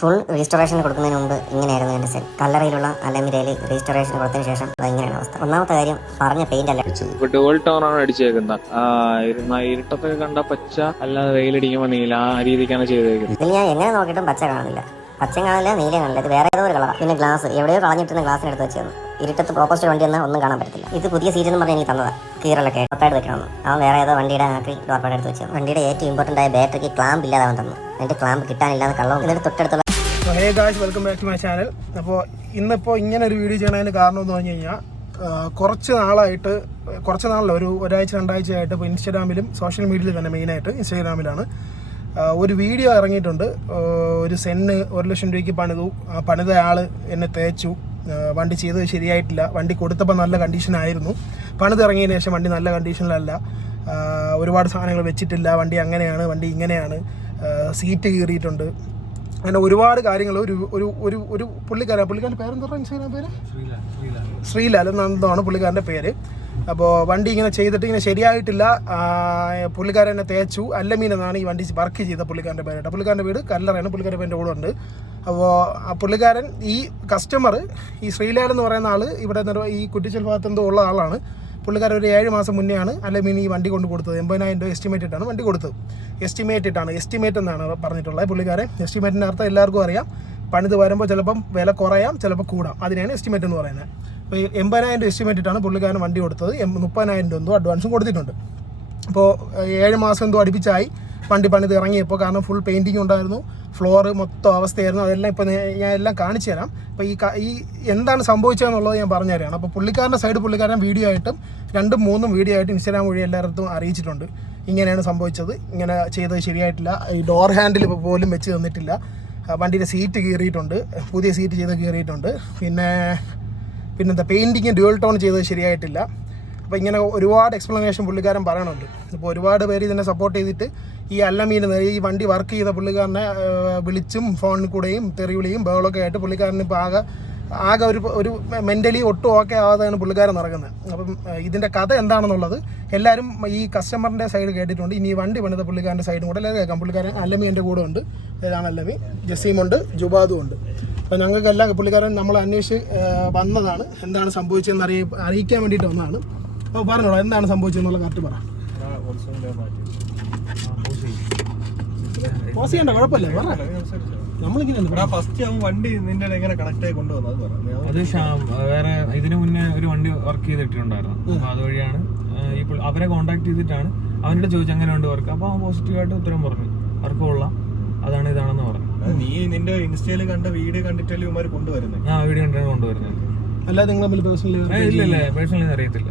Full restoration കൊടുക്കുന്നതിന് മുമ്പ് ഇങ്ങനെയായിരുന്നു എൻ്റെ സെൽ. കല്ലറയിലുള്ള അലമിരയിൽ റീസ്റ്റോറേഷൻ കൊടുത്തതിന് ശേഷം ഇങ്ങനെയാണ് അവസ്ഥ. ഒന്നാമത്തെ കാര്യം പറഞ്ഞ പെയിന്റ് അല്ല, ഡുവൽ ടോൺ ആണ് അടിച്ചേക്കുന്നത്. ഇരുട്ടത്തൊക്കെ കണ്ട പച്ച, അല്ലാതെ വെയിലടിക്കുമ്പോൾ നീല, ആ രീതിക്കാണ് ചെയ്തേക്കുന്നത്. ഇതിൽ ഞാൻ എങ്ങനെ നോക്കിയിട്ടും പച്ച കാണുന്നില്ല, പച്ചയും കാണില്ല, നീലയും കാണില്ല. ഇത് വേറെ ഏതോ ഒരു കളറാണ്. പിന്നെ ഗ്ലാസ് എവിടെയോ കളഞ്ഞിട്ടുന്ന ഗ്ലാസ്സിന് എടുത്ത് വെച്ചു. ഇരുട്ടത്ത് പ്രോപ്പോസ്റ്റ് വണ്ടി എന്നാൽ ഒന്നും കാണാൻ പറ്റത്തില്ല. ഇത് പുതിയ സീറ്റ് എന്ന് പറഞ്ഞ് എനിക്ക് തന്നതാണ്. കീറലൊക്കെ ഡോർപ്പായിട്ട് വെക്കണമെന്ന്. അവൻ വേറെ ഏതോ വണ്ടിയുടെ ആക്കി ഡോർപ്പായിട്ട് എടുത്ത് വെച്ചു. വണ്ടിയുടെ ഏറ്റവും ഇമ്പോർട്ടൻ്റ് ആയ ബാറ്ററിക്ക് ക്ലാമ്പ് ഇല്ലാതെ അവൻ തന്നു. എന്നിട്ട് ക്ലാമ്പ് കിട്ടാനില്ലാതെ കള്ളവും. എന്നിട്ട് തൊട്ടടുത്തുള്ള hey guys, welcome back to my channel. അപ്പോൾ ഇന്നിപ്പോൾ ഇങ്ങനെ ഒരു വീഡിയോ ചെയ്യണതിന് കാരണം എന്ന് പറഞ്ഞു കഴിഞ്ഞാൽ കുറച്ച് നാളല്ല, ഒരാഴ്ച രണ്ടാഴ്ചയായിട്ട് ഇപ്പോൾ ഇൻസ്റ്റാഗ്രാമിലും സോഷ്യൽ മീഡിയയിൽ തന്നെ മെയിനായിട്ട് ഇൻസ്റ്റാഗ്രാമിലാണ് ഒരു വീഡിയോ ഇറങ്ങിയിട്ടുണ്ട്. ഒരു സെന്ന് 1 ലക്ഷം രൂപയ്ക്ക് പണിത ആൾ എന്നെ തേച്ചു. വണ്ടി ചെയ്തത് ശരിയായിട്ടില്ല. വണ്ടി കൊടുത്തപ്പോൾ നല്ല കണ്ടീഷനായിരുന്നു. പണിത് ഇറങ്ങിയതിന് ശേഷം വണ്ടി നല്ല കണ്ടീഷനിലല്ല. ഒരുപാട് സാധനങ്ങൾ വെച്ചിട്ടില്ല. വണ്ടി അങ്ങനെയാണ്, വണ്ടി ഇങ്ങനെയാണ്, സീറ്റ് കീറിയിട്ടുണ്ട്, അങ്ങനെ ഒരുപാട് കാര്യങ്ങൾ. ഒരു പുള്ളിക്കാരൻ്റെ പേരെന്താ പറയുക? ഇൻസ്റ്റാഗ്രാം പേര് ശ്രീലാൽ എന്നാണ് പുള്ളിക്കാരൻ്റെ പേര്. അപ്പോൾ വണ്ടി ഇങ്ങനെ ചെയ്തിട്ട് ഇങ്ങനെ ശരിയായിട്ടില്ല. പുള്ളിക്കാരൻ എന്നെ തേച്ചു. അല്ലമീൻ എന്നാണ് ഈ വണ്ടി വർക്ക് ചെയ്ത പുള്ളിക്കാരൻ്റെ പേരായിട്ട്. പുള്ളിക്കാരൻ്റെ വീട് കല്ലറയാണ്. പുള്ളിക്കാരൻ്റെ പേരുടെ കൂടെ ഉണ്ട്. അപ്പോൾ ആ പുള്ളിക്കാരൻ, ഈ കസ്റ്റമർ, ഈ ശ്രീലാൽ എന്ന് പറയുന്ന ആൾ ഇവിടെ ഈ കുറ്റിച്ചൽ ഭാഗത്ത് എന്തോ ഉള്ള ആളാണ്. പുള്ളിക്കാരൻ ഒരു 7 മാസം മുന്നെയാണ് അല്ലമീൻ ഈ വണ്ടി കൊണ്ട് കൊടുത്തത്. 80,000 രൂപ എസ്റ്റിമേറ്റ് ഇട്ടാണ് വണ്ടി കൊടുത്തത്. എസ്റ്റിമേറ്റ് എന്നാണ് പറഞ്ഞിട്ടുള്ളത് പുള്ളിക്കാരൻ. എസ്റ്റിമേറ്റിൻ്റെ അർത്ഥം എല്ലാവർക്കും അറിയാം. പണിത് വരുമ്പോൾ ചിലപ്പം വില കുറയാം, ചിലപ്പോൾ കൂടാം. അതിനാണ് എസ്റ്റിമേറ്റ് എന്ന് പറയുന്നത്. അപ്പോൾ 80,000 രൂപ എസ്റ്റിമേറ്റ് ഇട്ടാണ് പുള്ളിക്കാരൻ വണ്ടി കൊടുത്തത്. 30,000 രൂപ എന്തോ അഡ്വാൻസും കൊടുത്തിട്ടുണ്ട്. അപ്പോൾ 7 മാസം എന്തോ അടുപ്പിച്ചായി വണ്ടി പണിത് ഇറങ്ങിയപ്പോൾ. കാരണം ഫുൾ പെയിൻറ്റിങ് ഉണ്ടായിരുന്നു, ഫ്ലോറ് മൊത്തം അവസ്ഥയായിരുന്നു. അതെല്ലാം ഇപ്പോൾ ഞാൻ എല്ലാം കാണിച്ചു തരാം. അപ്പോൾ ഈ എന്താണ് സംഭവിച്ചതെന്നുള്ളത് ഞാൻ പറഞ്ഞു തരാണ്. അപ്പോൾ പുള്ളിക്കാരൻ്റെ സൈഡ് പുള്ളിക്കാരൻ വീഡിയോ ആയിട്ടും 2-3 വീഡിയോ ആയിട്ടും ഇൻസ്റ്റാഗ്രാം വഴി എല്ലായിടത്തും അറിയിച്ചിട്ടുണ്ട്. ഇങ്ങനെയാണ് സംഭവിച്ചത്, ഇങ്ങനെ ചെയ്തത് ശരിയായിട്ടില്ല, ഈ ഡോർ ഹാൻഡിൽ പോലും വെച്ച് തന്നിട്ടില്ല, വണ്ടിയുടെ സീറ്റ് കീറിയിട്ടുണ്ട്, പുതിയ സീറ്റ് ചെയ്ത് കീറിയിട്ടുണ്ട്, പിന്നെന്താ പെയിൻറ്റിങ് ഡ്യുവൽ ടോൺ ചെയ്തത് ശരിയായിട്ടില്ല. അപ്പോൾ ഇങ്ങനെ ഒരുപാട് എക്സ്പ്ലനേഷൻ പുള്ളിക്കാരൻ പറയണുണ്ട്. അപ്പോൾ ഒരുപാട് പേര് ഇതിനെ സപ്പോർട്ട് ചെയ്തിട്ട് ഈ അല്ലമീൻ, ഈ വണ്ടി വർക്ക് ചെയ്ത പുള്ളിക്കാരനെ വിളിച്ചും ഫോണിൽ കൂടെയും തെറിവിളിയും ബഹളമൊക്കെ ആയിട്ട് പുള്ളിക്കാരന് ഇപ്പോൾ ആകെ ഒരു മെൻ്റലി ഒട്ടും ഓക്കെ ആവാതെയാണ് പുള്ളിക്കാരൻ നടക്കുന്നത്. അപ്പം ഇതിൻ്റെ കഥ എന്താണെന്നുള്ളത് എല്ലാവരും ഈ കസ്റ്റമറിൻ്റെ സൈഡ് കേട്ടിട്ടുണ്ട്. ഇനി ഈ വണ്ടി പണിത പുള്ളിക്കാരൻ്റെ സൈഡും കൂടെ എല്ലാവരും കേൾക്കാം. പുള്ളിക്കാരൻ അല്ലമി എൻ്റെ കൂടെ ഉണ്ട്. ഏതാണ് അല്ലമി, ജസീമുണ്ട്, ജുബാദും ഉണ്ട്. അപ്പോൾ ഞങ്ങൾക്കെല്ലാം പുള്ളിക്കാരൻ നമ്മൾ അന്വേഷിച്ച് വന്നതാണ്. എന്താണ് സംഭവിച്ചതെന്ന് അറിയിക്കാൻ വേണ്ടിയിട്ട് വന്നതാണ്. അപ്പോൾ പറഞ്ഞോളൂ, എന്താണ് സംഭവിച്ചതെന്നുള്ള കറക്റ്റ് പറ. പോസ് ചെയ്യണ്ട, കുഴപ്പമില്ല, ഫസ്റ്റ് വണ്ടി നിന്റെ എങ്ങനെ കണക്ട് ആയി കൊണ്ടുവന്നത് അത് വേറെ ഇതിനു മുന്നേ ഒരു വണ്ടി വർക്ക് ചെയ്തിട്ടുണ്ടായിരുന്നു. അപ്പൊ അതുവഴിയാണ് അവരെ കോണ്ടാക്ട് ചെയ്തിട്ടാണ് അവനോട് ചോദിച്ചു അങ്ങനെ ഉണ്ട് വർക്ക്. അപ്പൊ അവൻ പോസിറ്റീവായിട്ട് ഉത്തരം പറഞ്ഞു, വർക്ക് കൊള്ളാം, അതാണ് ഇതാണെന്ന് പറഞ്ഞു. നീ നിന്റെ ഇൻസ്റ്റയിൽ കണ്ട വീഡിയോ കണ്ടിട്ടല്ലേ ഇവന്മാർ കൊണ്ടുവരുന്നത്? ആ വീഡിയോ കണ്ടാണ് കൊണ്ടുവരുന്നത്. അല്ലാതെ നിങ്ങൾ ഇല്ല പേഴ്സണലി അറിയത്തില്ല.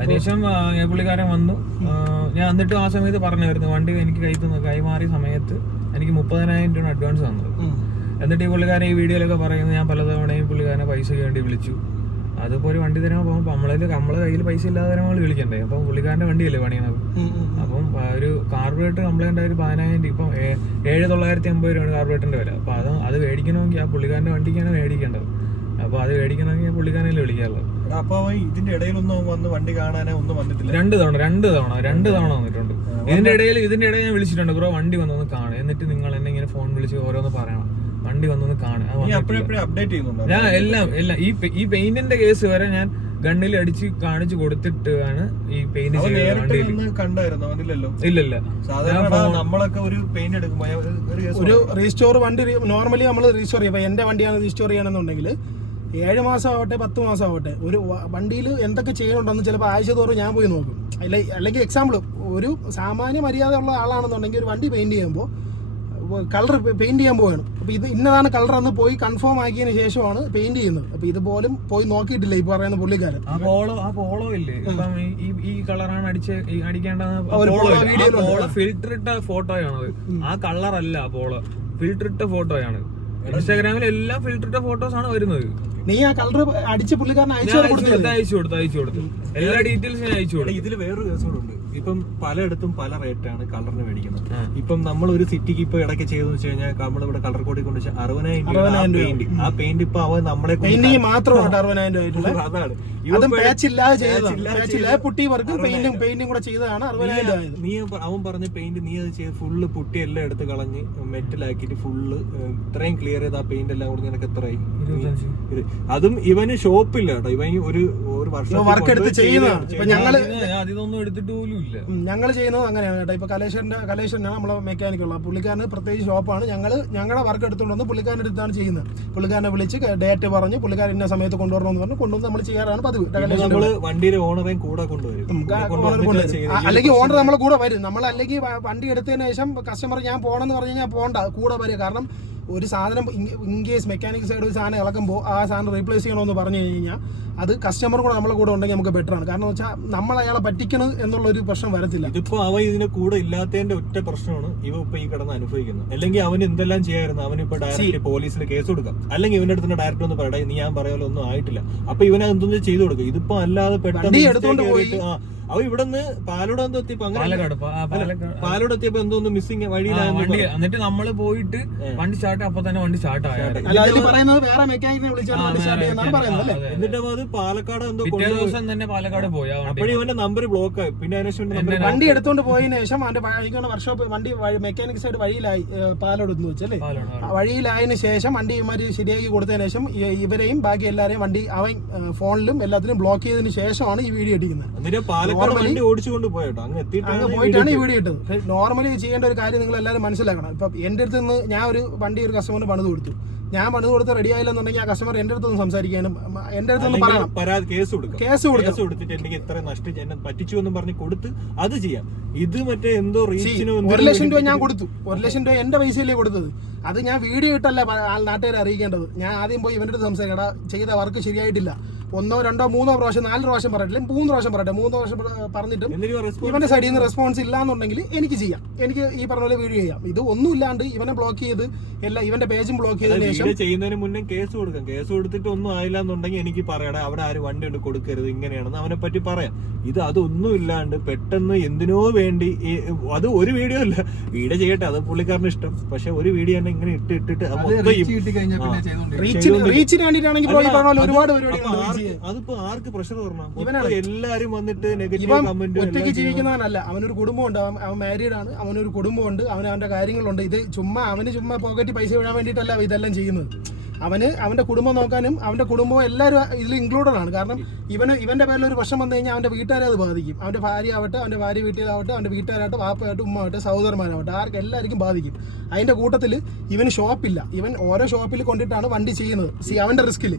അതിനുശേഷം പുള്ളിക്കാരൻ വന്നു. ഞാൻ എന്നിട്ട് ആ സമയത്ത് പറഞ്ഞായിരുന്നു വണ്ടി എനിക്ക് കൈമാറിയ സമയത്ത് എനിക്ക് 30,000 രൂപ അഡ്വാൻസ് തന്നത്. എന്നിട്ട് ഈ പുള്ളിക്കാരൻ ഈ വീഡിയോയിലൊക്കെ പറയുന്നത് ഞാൻ പലതവണയും പുള്ളിക്കാരനെ പൈസയ്ക്ക് വേണ്ടി വിളിച്ചു. അതിപ്പോൾ ഒരു വണ്ടി തരാൻ പോകുമ്പോൾ നമ്മളെ കയ്യിൽ പൈസ ഇല്ലാതെ നമ്മൾ വിളിക്കണ്ടേ? അപ്പം പുള്ളിക്കാരൻ്റെ വണ്ടിയല്ലേ പണിയണത്. അപ്പം ഒരു കാർബറേറ്റർ കംപ്ലൈൻ്റ് ആയ ഒരു 10,000 ഇപ്പം 7,950 രൂപയാണ് കാർബറേറ്ററിൻ്റെ വില. അപ്പോൾ അത് മേടിക്കണമെങ്കിൽ ആ പുള്ളിക്കാരൻ്റെ വണ്ടിക്കാണ് മേടിക്കേണ്ടത്. അപ്പോൾ അത് മേടിക്കണമെങ്കിൽ പുള്ളിക്കാരനല്ലേ വിളിക്കാറുള്ളത്. അപ്പൊ ഇതിന്റെ ഇടയിലൊന്നും വന്ന് വണ്ടി കാണാനോ ഒന്നും വന്നിട്ടില്ല? 2 തവണ വന്നിട്ടുണ്ട്. ഇതിന്റെ ഇടയിൽ ഞാൻ വിളിച്ചിട്ടുണ്ട്, ബ്രോ വണ്ടി വന്നൊന്ന് കാണും, എന്നിട്ട് നിങ്ങൾ എന്നെ ഇങ്ങനെ ഫോൺ വിളിച്ച് ഓരോന്ന് പറയണം, വണ്ടി വന്നൊന്ന് കാണും. ഞാൻ എല്ലാം ഈ പെയിന്റിന്റെ കേസ് വരെ ഞാൻ ഗണ്ണിൽ അടിച്ച് കാണിച്ചു കൊടുത്തിട്ടാണ് ഈ പെയിന്റ് കണ്ടായിരുന്നോ? ഇല്ലല്ല. നമ്മളൊക്കെ ഒരു പെയിന്റ് എടുക്കുമ്പോൾ ഒരു റീസ്റ്റോർ വണ്ടി നോർമലി നമ്മൾ റീസ്റ്റോർ ചെയ്യും. എന്റെ വണ്ടിയാണ് റീസ്റ്റോർ ചെയ്യണമെന്നുണ്ടെങ്കിൽ 7 മാസം ആവട്ടെ 10 മാസം ആവട്ടെ, ഒരു വണ്ടിയിൽ എന്തൊക്കെ ചെയ്യണമെന്ന് ചിലപ്പോൾ ആഴ്ച തോറും ഞാൻ പോയി നോക്കും. അല്ലെങ്കിൽ എക്സാമ്പിൾ, ഒരു സാമാന്യ മര്യാദ ഉള്ള ആളാണെന്നുണ്ടെങ്കിൽ ഒരു വണ്ടി പെയിന്റ് ചെയ്യുമ്പോൾ കളർ പെയിന്റ് ചെയ്യാൻ പോവുകയാണ്. അപ്പോൾ ഇത് ഇന്നതാണ് കളർ എന്ന് പോയി കൺഫേം ആക്കിയതിന് ശേഷമാണ് പെയിന്റ് ചെയ്യുന്നത്. അപ്പോൾ ഇതുപോലും പോയി നോക്കിയിട്ടില്ല ഈ പറയുന്ന പുള്ളിക്കാരൻ. ആ പോളോ ഇല്ലേ, ഇപ്പം ഈ കളറാണ് അടിക്കേണ്ടത്. ഫിൽറ്റർ ഇട്ട ഫോട്ടോയാണത്, ആ കളറല്ല പോളോ, ഫിൽറ്റർ ഇട്ട ഫോട്ടോയാണ്. ഇൻസ്റ്റാഗ്രാമിൽ എല്ലാം ഫിൽറ്റർ ഇട്ട ഫോട്ടോസ് ആണ് വരുന്നത്. നീ ആ കളർ അടിച്ച് പുള്ളിക്കാരൻ അയച്ചു കൊടുത്തു എല്ലാ ഡീറ്റെയിൽസും ഞാൻ അയച്ചു കൊടുത്തു. ഇതിൽ വേറൊരു കേസുകളുണ്ട്. ഇപ്പം പലയിടത്തും പല റേറ്റാണ് കളറിന് മേടിക്കുന്നത്. ഇപ്പം നമ്മൾ ഒരു സിറ്റിക്ക് ഇപ്പൊ ഇടയ്ക്ക് ചെയ്തെന്ന് വെച്ച് കഴിഞ്ഞാൽ നമ്മളിവിടെ കളർ കോടി കൊണ്ട് 60,000 പെയിന്റ്. ആ പെയിന്റ് ഇപ്പൊ അവൻ നമ്മളെ പെയിന്റിങ് മാത്രമാണ് 60,000 രൂപ. അതാണ് അതും പാച്ചില്ലാതെ ചെയ്തതാണ്. പുട്ടി വർക്കും പെയിന്റും കൂടെ ചെയ്തതാണ് 60,000 ആയത്. നീ അവൻ പറഞ്ഞ പെയിന്റ് നീ അത് ചെയ്ത് ഫുള്ള് പുട്ടി എല്ലാം എടുത്ത് കളഞ്ഞ് മെറ്റലാക്കിയിട്ട് ഫുള്ള് ഇത്രയും ക്ലിയർ ചെയ്ത് ആ പെയിന്റ് എല്ലാം കൂടി നിനക്ക് എത്രയായി? അതും ഇവന് ഷോപ്പില്ല കേട്ടോ. ഇവൻ ഒരു വർക്ക് എടുത്ത് ചെയ്യുന്നതാണ്. ഇപ്പൊ അതൊന്നും എടുത്തിട്ട് പോലും ഇല്ല. ഞങ്ങൾ ചെയ്യുന്നത് അങ്ങനെയാണ് കേട്ടോ. ഇപ്പൊ കലേഷനാണ് നമ്മളെ മെക്കാനിക്കുള്ള പുള്ളിക്കാരന് പ്രത്യേകിച്ച് ഷോപ്പാണ്. ഞങ്ങളുടെ വർക്ക് എടുത്തുകൊണ്ട് വന്ന് പുള്ളിക്കാരൻ്റെ അടുത്താണ് ചെയ്യുന്നത്. പുള്ളിക്കാരനെ വിളിച്ച് ഡേറ്റ് പറഞ്ഞ് പുള്ളിക്കാരൻ ഇന്ന സമയത്ത് കൊണ്ടുവരണമെന്ന് പറഞ്ഞ് കൊണ്ടുവന്ന് നമ്മൾ ചെയ്യാറാണ് പതിവ്. വണ്ടിയുടെ ഓണറേയും കൂടെ കൊണ്ടുവരും. അല്ലെങ്കിൽ ഓണർ നമ്മളെ കൂടെ വരും. നമ്മൾ അല്ലെങ്കിൽ വണ്ടി എടുത്തതിന് ശേഷം കസ്റ്റമർ ഞാൻ പോകണമെന്ന് പറഞ്ഞു കഴിഞ്ഞാൽ പോകണ്ട, കൂടെ വരിക. കാരണം ഒരു സാധനം ഇൻ കേസ് മെക്കാനിക് സൈഡ് ഒരു സാധനം ഇളക്കുമ്പോൾ ആ സാധനം റീപ്ലേസ് ചെയ്യണമെന്ന് പറഞ്ഞു കഴിഞ്ഞാൽ അത് കസ്റ്റമർ കൂടെ നമ്മളെ കൂടെ ഉണ്ടെങ്കിൽ നമുക്ക് ബെറ്റർ ആണ്. കാരണം വെച്ചാൽ നമ്മൾ അയാളെ പറ്റിക്കണം എന്നുള്ളൊരു പ്രശ്നം വരത്തില്ല. ഇതിപ്പോ അവൻ ഇതിന്റെ കൂടെ ഇല്ലാത്തതിന്റെ ഒറ്റ പ്രശ്നമാണ് ഇവ ഇപ്പൊ ഈ കിടന്ന് അനുഭവിക്കുന്നത്. അല്ലെങ്കിൽ അവൻ എന്തെല്ലാം ചെയ്യായിരുന്നു. അവനിപ്പോ ഡയറക്റ്റ് പോലീസിൽ കേസ് കൊടുക്കാം. അല്ലെങ്കിൽ ഇവന്റെ അടുത്ത് ഡയറക്റ്റ് ഒന്ന് പറയട്ടെ, നീ ഞാൻ പറയാലോ ഒന്നും ആയിട്ടില്ല. അപ്പൊ ഇവനെ എന്തൊന്നും ചെയ്തു കൊടുക്കും. ഇതിപ്പോ അല്ലാതെ പെട്ടെന്ന് എടുത്തോണ്ട് പോയി അവ ഇവിടുന്ന് പാലോട് എന്തോ എത്തിയപ്പോ പാലോട് എത്തിയപ്പോ എന്തോന്ന് മിസ്സിങ് വണ്ടി. എന്നിട്ട് നമ്മള് പോയിട്ട് വണ്ടി സ്റ്റാർട്ട് അപ്പൊ തന്നെ വണ്ടി സ്റ്റാർട്ട് എന്നിട്ട് അത് പാലക്കാട് എന്തോ ദിവസം തന്നെ പാലക്കാട് പോയി. അപ്പോഴും ഇവന്റെ നമ്പർ ബ്ലോക്ക് ആയി. പിന്നെ അതിനുശേഷം വണ്ടി എടുത്തോണ്ട് പോയതിനു ശേഷം അവന്റെ വർക്ക്ഷോപ്പ് വണ്ടി മെക്കാനിക് സൈഡ് വഴിയിലായി പാലോട് എന്ന് വെച്ചല്ലേ. വഴിയിലായതിനു ശേഷം വണ്ടി ഇവന്മാര് ശരിയാക്കി കൊടുത്തതിനു ശേഷം ഇവരെയും ബാക്കി എല്ലാരെയും വണ്ടി അവൻ ഫോണിലും എല്ലാത്തിനും ബ്ലോക്ക് ചെയ്തതിനു ശേഷമാണ് ഈ വീഡിയോ ഇട്ടിക്കുന്നത്. അങ്ങ് പോയിട്ടാണ് ഈ വീഡിയോ ഇട്ടത്. നോർമലി ചെയ്യേണ്ട ഒരു കാര്യം നിങ്ങൾ എല്ലാവരും മനസ്സിലാക്കണം. ഇപ്പൊ എന്റെ അടുത്ത് നിന്ന് ഞാൻ ഒരു വണ്ടി ഒരു കസ്റ്റമറിന് പണിത് കൊടുത്തു. ഞാൻ പണിത് കൊടുത്ത് റെഡി ആയില്ലെന്നുണ്ടെങ്കിൽ ആ കസ്റ്റമർ എന്റെ അടുത്തൊന്ന് സംസാരിക്കാനും എന്റെ അടുത്തൊന്ന് പറയണം. കേസ് കൊടുത്തിട്ട് എനിക്ക് ഇത്ര നഷ്ടം എന്നെ പറ്റിച്ചു എന്ന് പറഞ്ഞ് കൊടുത്ത് അത് ചെയ്യാം. ഇത് മറ്റേ എന്തോ 1 ലക്ഷം രൂപ ഞാൻ കൊടുത്തു. 1 ലക്ഷം രൂപ എന്റെ പൈസയിലേ കൊടുത്തത്. അത് ഞാൻ വീഡിയോ ഇട്ടല്ല നാട്ടുകാരെ അറിയിക്കേണ്ടത്. ഞാൻ ആദ്യം പോയി ഇവന്റെ അടുത്ത് സംസാരിക്കടാ, ചെയ്ത വർക്ക് ശരിയായിട്ടില്ല, 1, 2, 3 പ്രാവശ്യം 4 പ്രാവശ്യം പറയട്ടില്ല, 3 പ്രാവശ്യം പറയട്ടെ. 3 പ്രാവശ്യം പറഞ്ഞിട്ടും ഇവന്റെ സൈഡിൽ നിന്ന് റെസ്പോൺസ് ഇല്ല എന്നുണ്ടെങ്കിൽ എനിക്ക് ചെയ്യാം. എനിക്ക് ഈ പറഞ്ഞ പോലെ വീഡിയോ ചെയ്യാം. ഇത് ഒന്നും ഇല്ലാണ്ട് ഇവനെ ബ്ലോക്ക് ചെയ്ത് എല്ലാം ഇവന്റെ പേജും ബ്ലോക്ക് ചെയ്തതിനു ശേഷം ചെയ്യുന്നതിന് മുന്നേ കേസ് കൊടുക്കാം. കേസ് കൊടുത്തിട്ട് ഒന്നും ആയില്ല എന്നുണ്ടെങ്കിൽ എനിക്ക് പറയടാ, അവിടെ ആരും വണ്ടി കൊണ്ട് കൊടുക്കരുത്, ഇങ്ങനെയാണെന്ന് അവനെ പറ്റി പറയാം. അതൊന്നും ഇല്ലാണ്ട് പെട്ടെന്ന് എന്തിനോ വേണ്ടി അത് ഒരു വീഡിയോ അല്ല, വീഡിയോ ചെയ്യട്ടെ, അത് പുള്ളിക്കാരന് ഇഷ്ടം. പക്ഷെ ഒരു വീഡിയോ തന്നെ ഇങ്ങനെ ഇട്ടിട്ട് അതിപ്പോ ആർക്ക് പ്രഷർ പറഞ്ഞാൽ എല്ലാരും വന്നിട്ട് നെഗറ്റീവ് കമന്റ്. ഒറ്റയ്ക്ക് ജീവിക്കുന്നവനല്ല, അവനൊരു കുടുംബമുണ്ട്, അവൻ മാരീഡ് ആണ്, അവനൊരു കുടുംബമുണ്ട്, അവന്റെ കാര്യങ്ങളുണ്ട്. ഇത് ചുമ്മാ പോക്കറ്റ് പൈസ വിടാൻ വേണ്ടിയിട്ടല്ല ഇതെല്ലാം ചെയ്യുന്നത്. അവന്റെ കുടുംബം നോക്കാനും അവന്റെ കുടുംബവും എല്ലാവരും ഇതിൽ ഇൻക്ലൂഡഡ് ആണ്. കാരണം ഇവന്റെ പേരിൽ ഒരു പ്രശ്നം വന്നു കഴിഞ്ഞാൽ അവന്റെ വീട്ടുകാരെ അത് ബാധിക്കും. അവന്റെ ഭാര്യ ആവട്ടെ, അവന്റെ ഭാര്യ വീട്ടിലാവട്ടെ, അവന്റെ വീട്ടുകാരാവട്ടെ, വാപ്പയാവട്ടെ, ഉമ്മയാവട്ടെ, സഹോദരന്മാരാവട്ടെ, എല്ലാവർക്കും ബാധിക്കും. അതിന്റെ കൂട്ടത്തിൽ ഇവന് ഷോപ്പില്ല. ഇവൻ ഓരോ ഷോപ്പിൽ കൊണ്ടിട്ടാണ് വണ്ടി ചെയ്യുന്നത് അവന്റെ റിസ്കിൽ.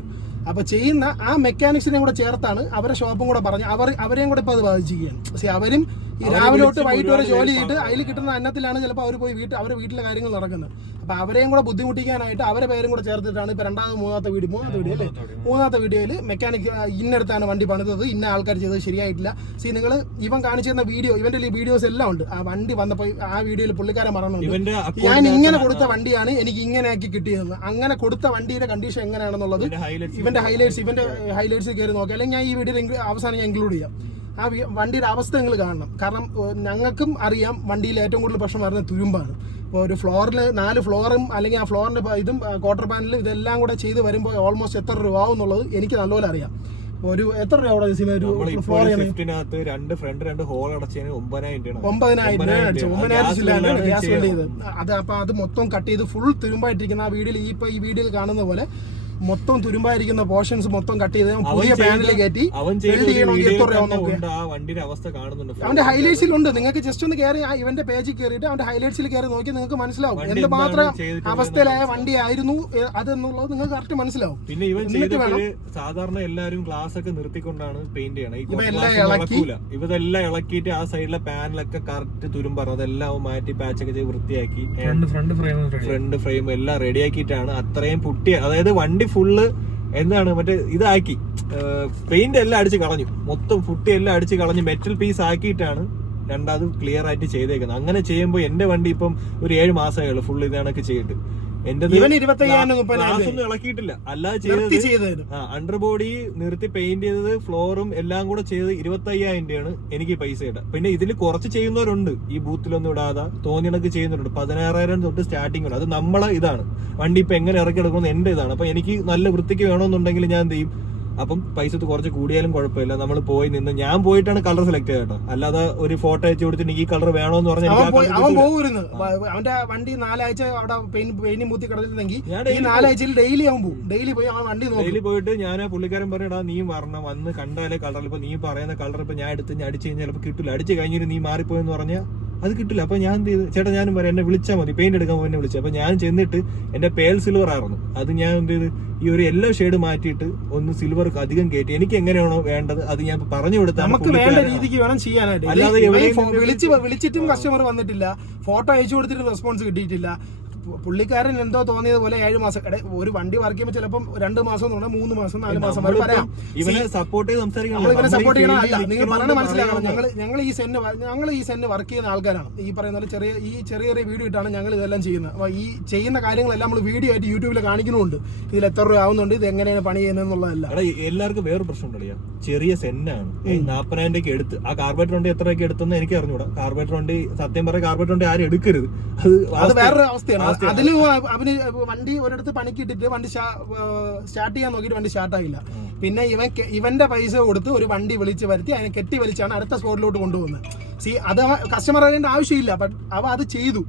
അപ്പൊ ചെയ്യുന്ന ആ മെക്കാനിക്സിനെ കൂടെ ചേർത്താണ് അവരെ ഷോപ്പും കൂടെ പറഞ്ഞ് അവരെയും കൂടെ ഇപ്പൊ അത് ബാധിച്ചിരിക്കുകയാണ്. അവരും ഈ രാവിലെ തൊട്ട് വൈകിട്ട് വരെ ജോലി ചെയ്തിട്ട് അതിൽ കിട്ടുന്ന അന്നത്തിലാണ് ചിലപ്പോൾ അവർ പോയി അവരുടെ വീട്ടിലെ കാര്യങ്ങൾ നടക്കുന്നത്. അപ്പൊ അവരെയും കൂടെ ബുദ്ധിമുട്ടിക്കാനായിട്ട് അവരെ പേരും കൂടെ ചേർത്തിട്ടാണ് ഇപ്പൊ മൂന്നാമത്തെ വീഡിയോയിൽ മെക്കാനിക് ഇന്നടുത്താണ് വണ്ടി പണിതത്, ഇന്ന ആൾക്കാർ ചെയ്തത് ശരിയായിട്ടില്ല. നിങ്ങൾ ഇവൻ കാണിച്ചിരുന്ന വീഡിയോ, ഇവന്റെ വീഡിയോസ് എല്ലാം ഉണ്ട്. ആ വണ്ടി വന്നപ്പോൾ ആ വീഡിയോയിൽ പുള്ളിക്കാരൻ പറയുന്നുണ്ട്, ഞാൻ ഇങ്ങനെ കൊടുത്ത വണ്ടിയാണ് എനിക്ക് ഇങ്ങനെ ആക്കി കിട്ടിയതെന്ന്. അങ്ങനെ കൊടുത്ത വണ്ടിയുടെ കണ്ടീഷൻ എങ്ങനെയാണെന്നുള്ളത് ഇവന്റെ ഹൈലൈറ്റ്സ് കയറി നോക്കാം. അല്ലെങ്കിൽ ഞാൻ ഈ വീഡിയോ അവസാനം ഞാൻ ഇൻക്ലൂഡ് ചെയ്യാം. ആ വണ്ടിയുടെ അവസ്ഥ നിങ്ങൾ കാണണം. കാരണം ഞങ്ങൾക്കും അറിയാം വണ്ടിയിൽ ഏറ്റവും കൂടുതൽ പ്രശ്നം വരുന്നത് തുരുമ്പാണ്. ഇപ്പോൾ ഒരു ഫ്ലോറിൽ 4 ഫ്ലോറും അല്ലെങ്കിൽ ആ ഫ്ലോറിന്റെ ഇതും ക്വാർട്ടർ പാനലും ഇതെല്ലാം കൂടെ ചെയ്ത് വരുമ്പോൾ ഓൾമോസ്റ്റ് എത്ര രൂപ ആവും എന്നുള്ളത് എനിക്ക് നല്ലപോലെ അറിയാം. ഒരു എത്ര രൂപ അവിടെ ഒരു ഫ്ലോർ 2 ഫ്രണ്ട് 2 ഹോൾ അടച്ചതിന് 9,000 ഗ്യാസ് വെൽഡ് ചെയ്ത് അപ്പൊ അത് മൊത്തം കട്ട് ചെയ്ത് ഫുൾ തുരുമ്പായിട്ടിരിക്കുന്ന ആ വീഡിയോയിൽ ഈ വീഡിയോയിൽ കാണുന്ന പോലെ മൊത്തം തുരുമ്പായിരിക്കുന്ന പോർഷൻസ് മൊത്തം കട്ട് ചെയ്ത് പുതിയ പാനലിൽ കയറ്റി അവന്റെ ഹൈലൈറ്റ്സിലുണ്ട്. നിങ്ങൾക്ക് ജസ്റ്റ് ഒന്ന് കയറി ഇവന്റെ പേജിൽ കയറിയിട്ട് അവന്റെ ഹൈലൈറ്റ്സിൽ കയറി നോക്കി നിങ്ങൾക്ക് മനസ്സിലാവും എന്തുമാത്രം അവസ്ഥയിലായ വണ്ടി ആയിരുന്നു അതെന്നുള്ളത് നിങ്ങൾക്ക് കറക്റ്റ് മനസ്സിലാവും. പിന്നെ ഇവൻ സാധാരണ എല്ലാവരും ഗ്ലാസ് ഒക്കെ നിർത്തിക്കൊണ്ടാണ് പെയിന്റ് ചെയ്യണം. ഇവരെല്ലാം ഇളക്കിയിട്ട് ആ സൈഡിലെ പാനലൊക്കെ കറക്റ്റ് തുരുമ്പാണ് അതെല്ലാം മാറ്റി പാച്ചൊക്കെ ചെയ്ത് വൃത്തിയാക്കി ഫ്രണ്ട് ഫ്രെയിം എല്ലാം റെഡിയാക്കിയിട്ടാണ് അത്രയും പുട്ടി. അതായത് വണ്ടി ഫുള്ള് എന്താണ് മറ്റേ ഇതാക്കി പെയിന്റ് എല്ലാം അടിച്ച് കളഞ്ഞു, മൊത്തം പുട്ടി എല്ലാം അടിച്ച് കളഞ്ഞ് മെറ്റൽ പീസ് ആക്കിയിട്ടാണ് രണ്ടാമത് ക്ലിയർ ആയിട്ട് ചെയ്തേക്കുന്നത്. അങ്ങനെ ചെയ്യുമ്പോൾ എന്റെ വണ്ടി ഇപ്പം ഒരു 7 മാസമേ ഉള്ളൂ ഫുൾ ഇതാണൊക്കെ ചെയ്തിട്ട്. എന്റെ ഇവൻ 25,000 ഗ്ലാസ് ഒന്നും ഇളക്കിയിട്ടില്ല, അല്ലാതെ ചെയ്തത് അണ്ടർ ബോഡി നിർത്തി പെയിന്റ് ചെയ്തത് ഫ്ലോറും എല്ലാം കൂടെ ചെയ്ത് 25,000 രൂപയാണ് എനിക്ക് പൈസ ഇടാം. പിന്നെ ഇതിൽ കുറച്ച് ചെയ്യുന്നവരുണ്ട്, ഈ ബൂത്തിലൊന്നും ഇടാതെ തോന്നിയണക്ക് ചെയ്യുന്നവരുണ്ട്. 16,000 തൊട്ട് സ്റ്റാർട്ടിംഗ് ഉണ്ട്. അത് നമ്മളെ ഇതാണ്, വണ്ടി ഇപ്പൊ എങ്ങനെ ഇറക്കി എടുക്കുന്നത് എന്റെ ഇതാണ്. അപ്പൊ എനിക്ക് നല്ല വൃത്തിക്ക് വേണമെന്നുണ്ടെങ്കിൽ ഞാൻ എന്ത് ചെയ്യും, അപ്പം പൈസ കുറച്ച് കൂടിയാലും കുഴപ്പമില്ല, നമ്മൾ പോയി നിന്ന് ഞാൻ പോയിട്ടാണ് കളർ സെലക്ട് ചെയ്തോ. അല്ലാതെ ഒരു ഫോട്ടോ അയച്ചു കൊടുത്തിട്ട് ഈ കളർ വേണോന്ന് പറഞ്ഞാൽ അവൻ പോകുന്നു. അവന്റെ വണ്ടി 4 ആഴ്ച അവിടെ പെയിന്റ് മൂത്തി കിടന്നിട്ടുണ്ടെങ്കിൽ ഈ 4 ആഴ്ചയിൽ ഡെയിലി അവൻ പോകും. ഡെയിലി പോയി അവൻ വണ്ടി ഡെയിലി പോയിട്ട് ഞാൻ ആ പുള്ളിക്കാരൻ പറഞ്ഞാ നീ വരണം, വന്ന് കണ്ടാലേ കളർ, ഇപ്പൊ നീ പറയുന്ന കളർ ഇപ്പൊ ഞാൻ എടുത്ത് ഞാൻ അടിച്ചു കഴിഞ്ഞാൽ ചിലപ്പോൾ കിട്ടില്ല, അടിച്ചു കഴിഞ്ഞിട്ട് നീ മാറിപ്പോയെന്ന് പറഞ്ഞാൽ അത് കിട്ടില്ല. അപ്പൊ ഞാൻ എന്ത് ചെയ്തു, ചേട്ടാ ഞാനും പറയാം എന്നെ വിളിച്ചാൽ മതി, പെയിന്റ് എടുക്കാൻ എന്നെ വിളിച്ചു. അപ്പൊ ഞാൻ ചെന്നിട്ട് എന്റെ പേൽ സിൽവർ ആയിരുന്നു, അത് ഞാൻ എന്ത് ചെയ്ത് ഈ ഒരു യെല്ലോ ഷെയ്ഡ് മാറ്റിയിട്ട് ഒന്ന് സിൽവർ അധികം കയറ്റി എനിക്ക് എങ്ങനെയാണോ വേണ്ടത് അത് ഞാൻ പറഞ്ഞു കൊടുത്താൽ നമുക്ക് വേണ്ട രീതിക്ക് വേണം ചെയ്യാനായിട്ട്. അല്ലാതെ വിളിച്ചിട്ടും കസ്റ്റമർ വന്നിട്ടില്ല, ഫോട്ടോ അയച്ചു കൊടുത്തിട്ട് റെസ്പോൺസ് കിട്ടിയിട്ടില്ല. പുള്ളിക്കാരൻ എന്തോ തോന്നിയത് പോലെ 7 മാസം ഒരു വണ്ടി വർക്ക് ചെയ്യുമ്പോൾ ചിലപ്പോൾ 2 മാസം 3 മാസം 4 മാസം വരെ പറയാം. ഇവനെ സപ്പോർട്ട് ചെയ്യണമല്ല, നിങ്ങൾ പറഞ്ഞ മനസ്സിലാക്കണം. ഞങ്ങൾ ഈ സെന്ന് വർക്ക് ചെയ്യുന്ന ആൾക്കാരാണ്. ഈ പറയുന്ന പോലെ ചെറിയ വീഡിയോ ഇട്ടാണ് ഞങ്ങൾ ഇതെല്ലാം ചെയ്യുന്നത്. അപ്പൊ ഈ ചെയ്യുന്ന കാര്യങ്ങളെല്ലാം നമ്മൾ വീഡിയോ ആയിട്ട് യൂട്യൂബിൽ കാണിക്കുന്നുണ്ട്. ഇതിൽ എത്ര രൂപ ആവുന്നുണ്ട്, ഇത് എങ്ങനെയാണ് പണി ചെയ്യുന്നതെന്നുള്ളതല്ല. എല്ലാവർക്കും വേറെ പ്രശ്നം ഉണ്ടല്ലോ, ചെറിയ സെന്നാണ് 40,000 രൂപയ്ക്ക് എടുത്ത് ആ കാർബറേറ്റർ വണ്ടി എത്ര രൂപയ്ക്ക് എടുത്തെന്ന് എനിക്ക് അറിഞ്ഞൂടാ. കാർബറേറ്റർ വണ്ടി സത്യം പറയാം, കാർബറേറ്റർ വണ്ടി ആരും എടുക്കരുത്, അത് വേറൊരു അവസ്ഥയാണ്. അതിന് അവന് വണ്ടി ഒരിടത്ത് പണിക്കിട്ടിട്ട് വണ്ടി സ്റ്റാർട്ട് ചെയ്യാൻ നോക്കിയിട്ട് വണ്ടി സ്റ്റാർട്ട് ആയില്ല. പിന്നെ ഇവന്റെ പൈസ കൊടുത്ത് ഒരു വണ്ടി വിളിച്ച് വരുത്തി അതിനെ കെട്ടി വലിച്ചാണ് അടുത്ത സ്പോട്ടിലോട്ട് കൊണ്ടുപോകുന്നത്. അത് കസ്റ്റമർ അറിയേണ്ട ആവശ്യമില്ല, ബട്ട് അവ അത് ചെയ്തു.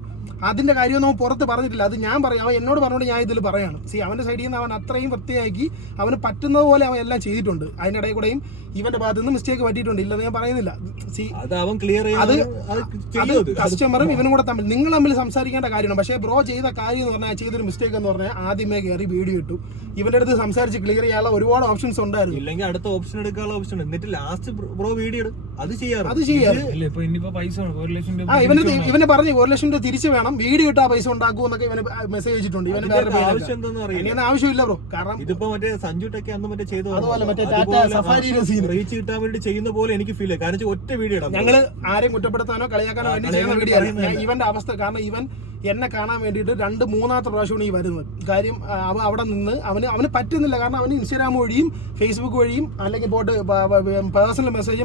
അതിന്റെ കാര്യമൊന്നും അവൻ പുറത്ത് പറഞ്ഞിട്ടില്ല, അത് ഞാൻ പറയാം. അവൻ എന്നോട് പറഞ്ഞുകൊണ്ട് ഞാൻ ഇതിൽ പറയാണ്. അവന്റെ സൈഡിൽ നിന്ന് അവൻ അത്രയും വൃത്തിയാക്കി അവന് പറ്റുന്നത് പോലെ അവൻ എല്ലാം ചെയ്തിട്ടുണ്ട്. അതിന്റെ ഇടയിൽ കൂടെയും ഇവന്റെ ഭാഗത്ത് നിന്ന് മിസ്റ്റേക്ക് പറ്റിയിട്ടുണ്ട്, ഇല്ലെന്ന് ഞാൻ പറയുന്നില്ല. അത് കസ്റ്റമറും ഇവനും കൂടെ തമ്മിൽ നിങ്ങൾ തമ്മിൽ സംസാരിക്കേണ്ട കാര്യമാണ്. പക്ഷേ ബ്രോ ചെയ്ത കാര്യം എന്ന് പറഞ്ഞാൽ, ചെയ്തൊരു മിസ്റ്റേക്ക് എന്ന് പറഞ്ഞാൽ ആദ്യമേ കയറി വീഡിയോ ഇട്ടു. ഇവന്റെ അടുത്ത് സംസാരിച്ച് ക്ലിയർ ചെയ്യാനുള്ള ഒരുപാട് ഓപ്ഷൻസ് ഉണ്ടായിരുന്നു. ഇല്ലെങ്കിൽ അടുത്ത ഓപ്ഷൻ എടുക്കാനുള്ള ഓപ്ഷൻ എന്നിട്ട് ലാസ്റ്റ് ബ്രോ വീഡിയോ അത് ചെയ്യാറ്. ഇവനെ പറഞ്ഞു 1 ലക്ഷം രൂപ തിരിച്ചു വേണം, വീഡിയോ ഇട്ടാ പൈസ ഉണ്ടാക്കും എന്നൊക്കെ ഇവന് മെസ്സേജ് വെച്ചിട്ടുണ്ട്. ഇവന് ആവശ്യമില്ല ബ്രോ, കാരണം ഇതിപ്പോ മറ്റേ സഞ്ജു ടെക്ക് അന്ന് മറ്റേ ചെയ്തു അതുപോലെ മറ്റേ ടാറ്റ സഫാരിയുടെ സീൻ റീച്ച് കിട്ടാൻ വേണ്ടി ചെയ്യുന്ന പോലെ എനിക്ക് ഫീൽ ആയി. കാരണം ഒറ്റ വീഡിയോ ഇടാം. ഞങ്ങള് ആരെയും കുറ്റപ്പെടുത്താനോ കളിയാക്കാനോ വേണ്ടി ചെയ്യുന്ന വീഡിയോ അല്ല. ഇവന്റെ അവസ്ഥ കാരണം ഇവൻ എന്നെ കാണാൻ വേണ്ടിയിട്ട് 2-3 പ്രാവശ്യമാണ് ഈ വരുന്നത്. കാര്യം അവിടെ നിന്ന് അവന് പറ്റുന്നില്ല. കാരണം അവന് ഇൻസ്റ്റാഗ്രാം വഴിയും ഫേസ്ബുക്ക് വഴിയും അല്ലെങ്കിൽ പേഴ്സണൽ മെസ്സേജ്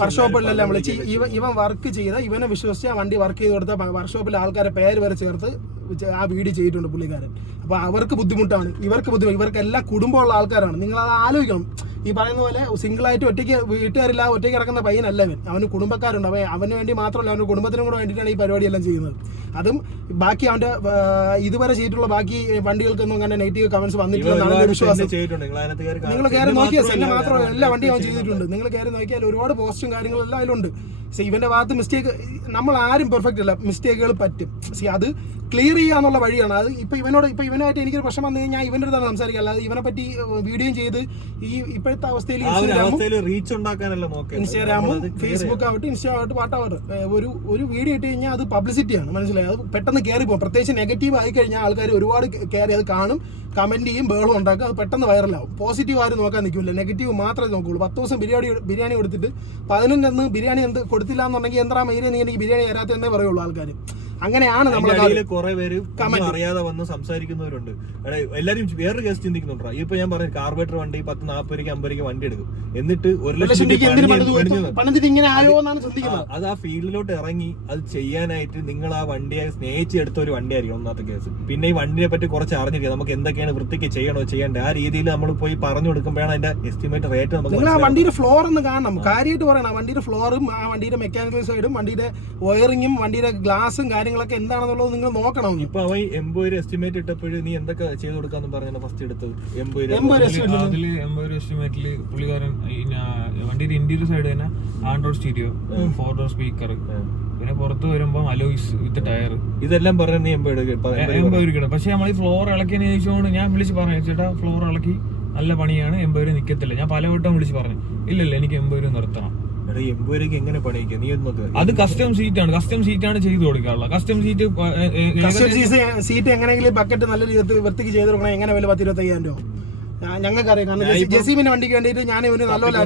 വർക്ക്ഷോപ്പുകളിലെല്ലാം വിളിച്ച് ഇവൻ വർക്ക് ചെയ്ത ഇവനെ വിശ്വസിച്ച് ആ വണ്ടി വർക്ക് ചെയ്ത് കൊടുത്ത വർക്ക്ഷോപ്പിലെ ആൾക്കാരെ പേര് വരെ ചേർത്ത് ആ വീഡിയോ ചെയ്തിട്ടുണ്ട് പുള്ളിക്കാരൻ. അപ്പൊ അവർക്ക് ബുദ്ധിമുട്ടാണ്, ഇവർക്കെല്ലാം കുടുംബമുള്ള ആൾക്കാരാണ്. നിങ്ങൾ അത് ആലോചിക്കണം. ഈ പറയുന്ന പോലെ സിംഗിളായിട്ട് ഒറ്റയ്ക്ക് വീട്ടുകാരില്ല, ഒറ്റയ്ക്ക് കിടക്കുന്ന പയ്യനല്ല അവൻ. അവന് കുടുംബക്കാരുണ്ട്. അവന് വേണ്ടി മാത്രമല്ല, അവന്റെ കുടുംബത്തിനും കൂടെ വേണ്ടിയിട്ടാണ് ഈ പരിപാടിയെല്ലാം ചെയ്യുന്നത്. അതും ബാക്കി അവന്റെ ഇതുവരെ ചെയ്തിട്ടുള്ള ബാക്കി വണ്ടികൾക്കൊന്നും അങ്ങനെ നെഗറ്റീവ് കമന്റ്സ് വന്നിട്ടില്ല വിശ്വാസം. നിങ്ങൾ കയറി നോക്കിയാൽ സെന്നെ മാത്രമല്ല എല്ലാ വണ്ടിയും അവൻ ചെയ്തിട്ടുണ്ട്. നിങ്ങൾ കയറി നോക്കിയാൽ ഒരുപാട് പോസ്റ്റും കാര്യങ്ങളെല്ലാം അതിലുണ്ട്. ഇവന്റെ ഭാഗത്ത് മിസ്റ്റേക്ക്, നമ്മൾ ആരും പെർഫെക്റ്റ് അല്ല, മിസ്റ്റേക്കുകൾ പറ്റും. അത് ക്ലിയർ ചെയ്യാന്നുള്ള വഴിയാണ്. അത് ഇവനായിട്ട് എനിക്കൊരു പ്രശ്നം വന്നു കഴിഞ്ഞാൽ ഇവന്റെ അടുത്താണ് സംസാരിക്കുക. അല്ലാതെ ഇവനെ പറ്റി വീഡിയോയും ചെയ്ത് ഈ ഇപ്പോഴത്തെ അവസ്ഥയിൽ ഇൻസ്റ്റാഗ്രാമും ഫേസ്ബുക്ക് ആവട്ടെ ഇൻസ്റ്റാ ആവട്ടെ വാട്ടാവട്ടെ ഒരു വീഡിയോ ഇട്ട് കഴിഞ്ഞാൽ അത് പബ്ലിസിറ്റിയാണ്, മനസ്സിലായി. അത് പെട്ടെന്ന് കയറി പോകും. പ്രത്യേകിച്ച് നെഗറ്റീവ് ആയി കഴിഞ്ഞാൽ ആൾക്കാർ ഒരുപാട് കയറി അത് കാണും, കമന്റ് ചെയ്യും, ബഹളം ഉണ്ടാക്കും. അത് പെട്ടെന്ന് വൈറലാവും. പോസിറ്റീവ് ആരും നോക്കാൻ നിൽക്കില്ല, നെഗറ്റീവ് മാത്രമേ നോക്കുള്ളൂ. 10 ദിവസം ബിരിയാണി കൊടുത്തിട്ട് 11 ബിരിയാണി കൊടുത്തില്ല എന്നുണ്ടെങ്കിൽ എന്താ മെയിൻ നീ എനിക്ക് ബിരിയാണി തരാത്തതെന്നേ പറയുള്ളൂ ആൾക്കാർ. അങ്ങനെയാണ് നമ്മളെ കുറെ പേര് അറിയാതെ വന്ന് സംസാരിക്കുന്നവരുണ്ട്. എല്ലാരും വേറൊരു കേസ് ചിന്തിക്കുന്നുണ്ടോ? ഇപ്പൊ ഞാൻ പറഞ്ഞു കാർബറേറ്റർ വണ്ടി 10-40 രൂപയ്ക്ക് 50 രൂപയ്ക്ക് വണ്ടി എടുക്കും, എന്നിട്ട് 1 ലക്ഷം അത് ആ ഫീൽഡിലോട്ട് ഇറങ്ങി അത് ചെയ്യാനായിട്ട് നിങ്ങൾ ആ വണ്ടിയെ സ്നേഹിച്ചെടുത്ത ഒരു വണ്ടിയായിരിക്കും ഒന്നാമത്തെ കേസ്. പിന്നെ ഈ വണ്ടിയെ പറ്റി കുറച്ച് അറിഞ്ഞിരിക്കുക, നമുക്ക് എന്തൊക്കെയാണ് വൃത്തിക്ക് ചെയ്യേണ്ടത്. ആ രീതിയിൽ നമ്മൾ പോയി പറഞ്ഞു കൊടുക്കുമ്പോഴാണ് അതിന്റെ എസ്റ്റിമേറ്റ് റേറ്റ് നമുക്ക്. ആ വണ്ടിയുടെ ഫ്ലോർ ഒന്ന് കാണണം, കാര്യമായിട്ട് പറയണം. വണ്ടിയുടെ ഫ്ലോറും ആ വണ്ടിയുടെ മെക്കാനിക്കൽ സൈഡും വണ്ടിയുടെ വയറിങ്ങും വണ്ടിയുടെ ഗ്ലാസും കാര്യങ്ങളൊക്കെ എന്താണെന്നുള്ളത് നിങ്ങൾ നോക്കണം. ഇപ്പൊ അവൻ 80 എസ്റ്റിമേറ്റ് ഇട്ടപ്പോഴും നീ എന്തൊക്കെ ചെയ്ത് കൊടുക്കാന്ന് പറഞ്ഞാണ് ഫസ്റ്റ് എടുത്തത്. 80 എസ്റ്റിമേറ്റില് പുള്ളിക്കാരൻ വണ്ടിയുടെ ഇന്റീരിയർ സൈഡ് തന്നെ ആൻഡ്രോയിഡ് സ്റ്റീരിയോ, 4 ഡോർ സ്പീക്കർ, പിന്നെ പുറത്ത് വരുമ്പോ അലോയ്സ് വിത്ത് ടയർ, ഇതെല്ലാം പറഞ്ഞ നീ 80 രൂപ. പക്ഷെ നമ്മൾ ഈ ഫ്ലോർ ഇളക്കിയതിന് ശേഷമാണ് ഞാൻ വിളിച്ച് പറഞ്ഞു, ചേട്ടാ ഫ്ലോർ ഇളക്കി നല്ല പണിയാണ്, 80 രൂപ നിക്കത്തില്ല. ഞാൻ പലവട്ടം വിളിച്ച് പറഞ്ഞു, ഇല്ലല്ല എനിക്ക് 80 രൂപ നിർത്തണം. 80 രൂപയ്ക്ക് എങ്ങനെ പണിയിക്കാം? നീ അത് കസ്റ്റം സീറ്റാണ് ചെയ്ത് കൊടുക്കാനുള്ള. കസ്റ്റം സീറ്റ് എങ്ങനെയെങ്കിലും ബക്കറ്റ് നല്ല രീതിയിൽ വൃത്തിക്ക് ചെയ്ത് കൊടുക്കണം. എങ്ങനെ വില 10-25,000 രൂപ? ഞങ്ങൾക്കറിയാം. കാരണം ജെസിബിന്റെ വണ്ടിക്ക് വേണ്ടിയിട്ട് ഞാൻ ഇവന് നല്ലപോലെ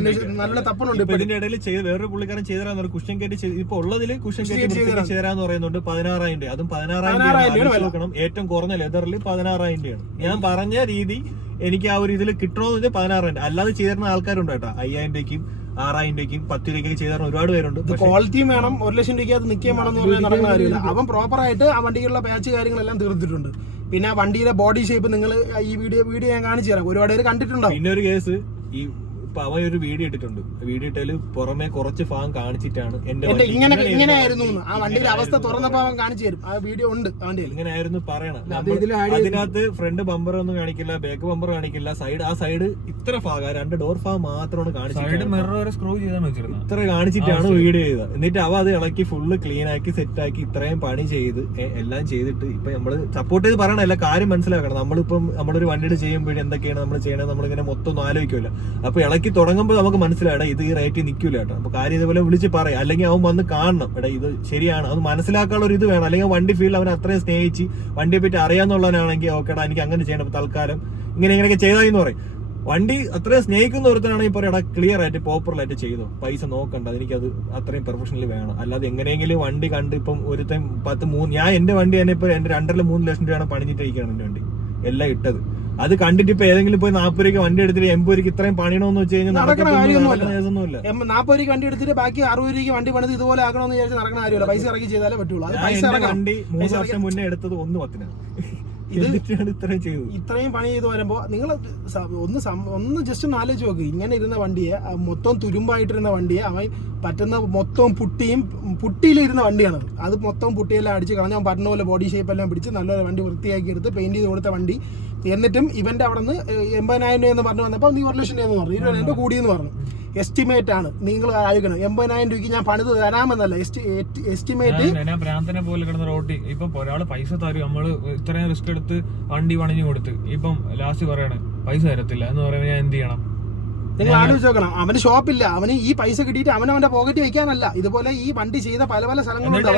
നല്ല തപ്പണുണ്ട്. ഇപ്പൊ ഇതിന്റെ ഇടയിൽ വേറൊരു പുള്ളിക്കാരൻ ചെയ്തരാന്ന് കുഷൻ കയറ്റി ഇപ്പൊ ഉള്ളതിൽ കുഷൻ കയറ്റി ചെയ്തരാന്ന് പറയുന്നുണ്ട് 16,000 രൂപ. അതും 16,000 നോക്കണം. ഏറ്റവും കുറഞ്ഞ ലെതറിൽ 16,000 രൂപയാണ്. ഞാൻ പറഞ്ഞ രീതി എനിക്ക് ആ ഒരു ഇതിൽ കിട്ടണമെന്ന് വെച്ചാൽ 16,000. അല്ലാതെ ചെയ്തിരുന്ന ആൾക്കാരുണ്ട് കേട്ടോ. 5,000 രൂപയ്ക്കും 6,000 രൂപയ്ക്കും 10 രൂപയ്ക്ക് ചെയ്തിരുന്ന ഒരുപാട് പേരുണ്ട്. ക്വാളിറ്റിയും വേണം, 1,00,000 രൂപയ്ക്ക് അത് നിൽക്കുകയും വേണം എന്ന് പറഞ്ഞാൽ നടക്കുന്ന കാര്യമില്ല. അവൻ പ്രോപ്പറായിട്ട് ആ വണ്ടിക്കുള്ള പാച്ച് കാര്യങ്ങളെല്ലാം തീർത്തിട്ടുണ്ട്. പിന്നെ ആ വണ്ടിയുടെ ബോഡി ഷേപ്പ് നിങ്ങൾ ഈ വീഡിയോ ഞാൻ കാണിച്ചു തരാം. ഒരുപാട് പേര് കണ്ടിട്ടുണ്ടാവും. പിന്നെ ഒരു കേസ്, ഈ അവൻ ഒരു വീഡിയോ ഇട്ടിട്ടുണ്ട്. വീഡിയോ ഇട്ടാല് പുറമെ കുറച്ച് ഭാഗം കാണിച്ചിട്ടാണ് ഇങ്ങനെ ആയിരുന്നു ആ വണ്ടിയുടെ അവസ്ഥ തുറന്നപ്പോ അവൻ കാണിച്ചു തരും. ആ വീഡിയോ ഉണ്ട് വണ്ടിയിൽ. ഇങ്ങനെ ആയിരുന്നു പറയണം. അതിനകത്ത് ഫ്രണ്ട് ബമ്പർ ഒന്നും കാണിക്കില്ല, ബാക്ക് ബമ്പർ കാണിക്കില്ല, ആ സൈഡ് ഇത്ര ഭാഗം 2 ഡോർ ഭാഗം മാത്രമാണ് കാണിച്ചിട്ട് ഇത്ര കാണിച്ചിട്ടാണ് വീഡിയോ ചെയ്തത്. എന്നിട്ട് അവ അത് ഇളക്കി ഫുള്ള് ക്ലീൻ ആക്കി സെറ്റ് ആക്കി ഇത്രയും പണി ചെയ്ത് എല്ലാം ചെയ്തിട്ട് ഇപ്പൊ നമ്മള് സപ്പോർട്ട് ചെയ്ത് പറയണം. എല്ലാ കാര്യം മനസ്സിലാക്കണം. നമ്മളൊരു വണ്ടിയുടെ ചെയ്യുമ്പോഴും എന്തൊക്കെയാണ് നമ്മൾ ചെയ്യണത് നമ്മളിങ്ങനെ മൊത്തം ഒന്നും ആലോചിക്കുമല്ലോ. അപ്പൊ ഇളക്കി തുടങ്ങുമ്പോൾ നമുക്ക് മനസ്സിലാടാ ഇത് ഈ റേറ്റ് നിൽക്കൂല കേട്ടോ. അപ്പൊ കാര്യം ഇതുപോലെ വിളിച്ച് പറയാം. അല്ലെങ്കിൽ അവൻ വന്ന് കാണണം, എടാ ഇത് ശരിയാണ്, അത് മനസ്സിലാക്കാനുള്ള ഒരു ഇത് വേണം. അല്ലെങ്കിൽ വണ്ടി ഫീൽഡ് അവൻ അത്രയും സ്നേഹിച്ച് വണ്ടിയെ പറ്റി അറിയാന്നുള്ളവനാണെങ്കിൽ ഓക്കേടാ എനിക്ക് അങ്ങനെ ചെയ്യണം, തൽക്കാലം ഇങ്ങനെയൊക്കെ ചെയ്താന്ന് പറയും. വണ്ടി അത്രയും സ്നേഹിക്കുന്ന ഒരുത്തനാണെങ്കിൽ പറയാം ക്ലിയർ ആയിട്ട് പ്രോപ്പറായിട്ട് ചെയ്തോ, പൈസ നോക്കണ്ട, എനിക്കത് അത്രയും പെർഫെക്ഷനലി വേണം. അല്ലാതെ എങ്ങനെയെങ്കിലും വണ്ടി കണ്ട് ഇപ്പം ഒരുത്തൻ 10-3 ഞാൻ എന്റെ വണ്ടി തന്നെ ഇപ്പൊ എന്റെ 2-3 ലക്ഷം രൂപയാണ് പണിഞ്ഞിട്ടിരിക്കുകയാണ് എന്റെ വണ്ടി എല്ലാം ഇട്ടത്. അത് കണ്ടിട്ട് ഇപ്പൊ ഏതെങ്കിലും പോയി 40 രൂപയ്ക്ക് വണ്ടി എടുത്തിട്ട് 80 രൂപയ്ക്ക് ഇത്രയും പണിയണമെന്ന് വെച്ച് കഴിഞ്ഞാൽ നടക്കുന്ന കാര്യമൊന്നുമില്ല. 40 രൂപയ്ക്ക് വണ്ടി എടുത്തിട്ട് ബാക്കി 60 രൂപയ്ക്ക് വണ്ടി പണിത് ഇതുപോലെ ആക്കണമെന്ന് വിചാരിച്ച് നടക്കുന്ന കാര്യമല്ല. പൈസ ഇറക്കി ചെയ്താലേ പറ്റുള്ളൂ. വണ്ടി 3 വർഷം മുന്നേ എടുത്തത് 1.10 ഇത്രയും പണി ചെയ്ത് വരുമ്പോ നിങ്ങൾ ഒന്ന് ജസ്റ്റ് ഒന്ന് ആലോചിച്ച് നോക്ക്. ഇങ്ങനെ ഇരുന്ന വണ്ടിയെ മൊത്തം തുരുമ്പായിട്ടിരുന്ന വണ്ടിയെ അവൻ പറ്റുന്ന മൊത്തം പുട്ടിയിലിരുന്ന വണ്ടിയാണത്. അത് മൊത്തം പുട്ടിയെല്ലാം അടിച്ച് കളഞ്ഞാൽ പറ്റുന്ന പോലെ ബോഡി ഷേപ്പ് എല്ലാം പിടിച്ച് നല്ലൊരു വണ്ടി വൃത്തിയാക്കി എടുത്ത് പെയിന്റ് ചെയ്ത് കൊടുത്ത വണ്ടി. എന്നിട്ടും ഇവന്റെ അവിടെ നിന്ന് 80,000 രൂപ എന്ന് പറഞ്ഞു വന്നപ്പോൾ നീ 1,00,000 രൂപ എന്ന് പറഞ്ഞു. 20,000 രൂപ കൂടിയെന്ന് പറഞ്ഞു. എസ്റ്റിമേറ്റ് ആണ്. നിങ്ങൾ ആലോചിക്കണം, 80,000 രൂപയ്ക്ക് ഞാൻ പണിത് തരാമെന്നല്ല എസ്റ്റിമേറ്റ്. പോലെ കിടന്ന റോട്ടി ഇപ്പം ഒരാള് പൈസ തരും, നമ്മള് ഇത്രയും റിസ്ക് എടുത്ത് വണ്ടി പണിഞ്ഞു കൊടുത്ത് ഇപ്പം ലാസ്റ്റ് പറയണേ പൈസ തരത്തില്ല എന്ന് പറയുമ്പോൾ ഞാൻ എന്ത് ചെയ്യണം? നിങ്ങൾ ആലോചിച്ച് നോക്കണം. അവന് ഷോപ്പില്ല, അവന് ഈ പൈസ കിട്ടിയിട്ട് അവന്റെ പോക്കറ്റ് വെക്കാനല്ല. ഇതുപോലെ ഈ വണ്ടി ചെയ്ത പല സ്ഥലങ്ങളുണ്ട്.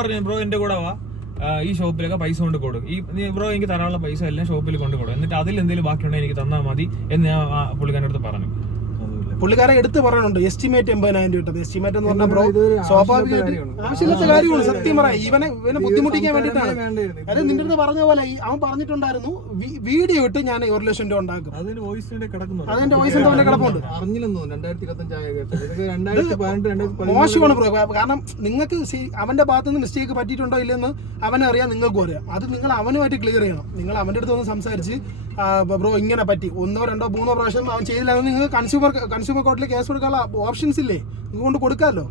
പറഞ്ഞു ബ്രോ എന്റെ കൂടെ വാ, ഈ ഷോപ്പിലൊക്കെ പൈസ കൊണ്ട് കൊടുക്കും, ഈ ബ്രോ എനിക്ക് തരാനുള്ള പൈസ എല്ലാം ഷോപ്പിൽ കൊണ്ട് കൊടുക്കും, എന്നിട്ട് അതിൽ എന്തെങ്കിലും ബാക്കിയുണ്ടെങ്കിൽ എനിക്ക് തന്നാൽ മതി എന്ന് ഞാൻ പുള്ളിക്കാരൻ്റെ അടുത്ത് പറഞ്ഞു. പുള്ളിക്കാരെ എടുത്ത് പറയുന്നുണ്ട് എസ്റ്റിമേറ്റ് 80,000 രൂപ. എസ്റ്റിമേറ്റ് എന്ന് പറഞ്ഞാൽ ബ്രോ സ്വാഭാവികമായിട്ട് ആവശ്യമില്ലാത്ത കാര്യമാണ്. സത്യം പറയാം, ഇവനെ ബുദ്ധിമുട്ടിക്കാൻ വേണ്ടിയിട്ടാണ്. അതായത് നിന്റെ അടുത്ത് പറഞ്ഞ പോലെ അവൻ പറഞ്ഞിട്ടുണ്ടായിരുന്നു വീഡിയോ ഇട്ട് ഞാൻ 1,00,000 രൂപ ഉണ്ടാക്കും. അതിന്റെ വോയിസ് അവന്റെ കിടപ്പുണ്ട്. മോശമാണ് ബ്രോ. കാരണം നിങ്ങൾക്ക് അവന്റെ ഭാഗത്ത് നിന്ന് മിസ്റ്റേക്ക് പറ്റിയിട്ടുണ്ടോ ഇല്ലെന്ന് അവനറിയാം, നിങ്ങൾക്കും അറിയാം. അത് നിങ്ങൾ അവനുമായിട്ട് ക്ലിയർ ചെയ്യണം. നിങ്ങൾ അവന്റെ അടുത്ത് ഒന്ന് സംസാരിച്ച് ബ്രോ ഇങ്ങനെ പറ്റി 1, 2, 3 പ്രാവശ്യം അവൻ ചെയ്തില്ല, നിങ്ങൾ കൺസ്യൂമർ കോർട്ടിൽ കേസ് കൊടുക്കാനുള്ള ഓപ്ഷൻസ് ഇല്ലേ, നിങ്ങൾക്ക് കൊണ്ട് കൊടുക്കാമല്ലോ.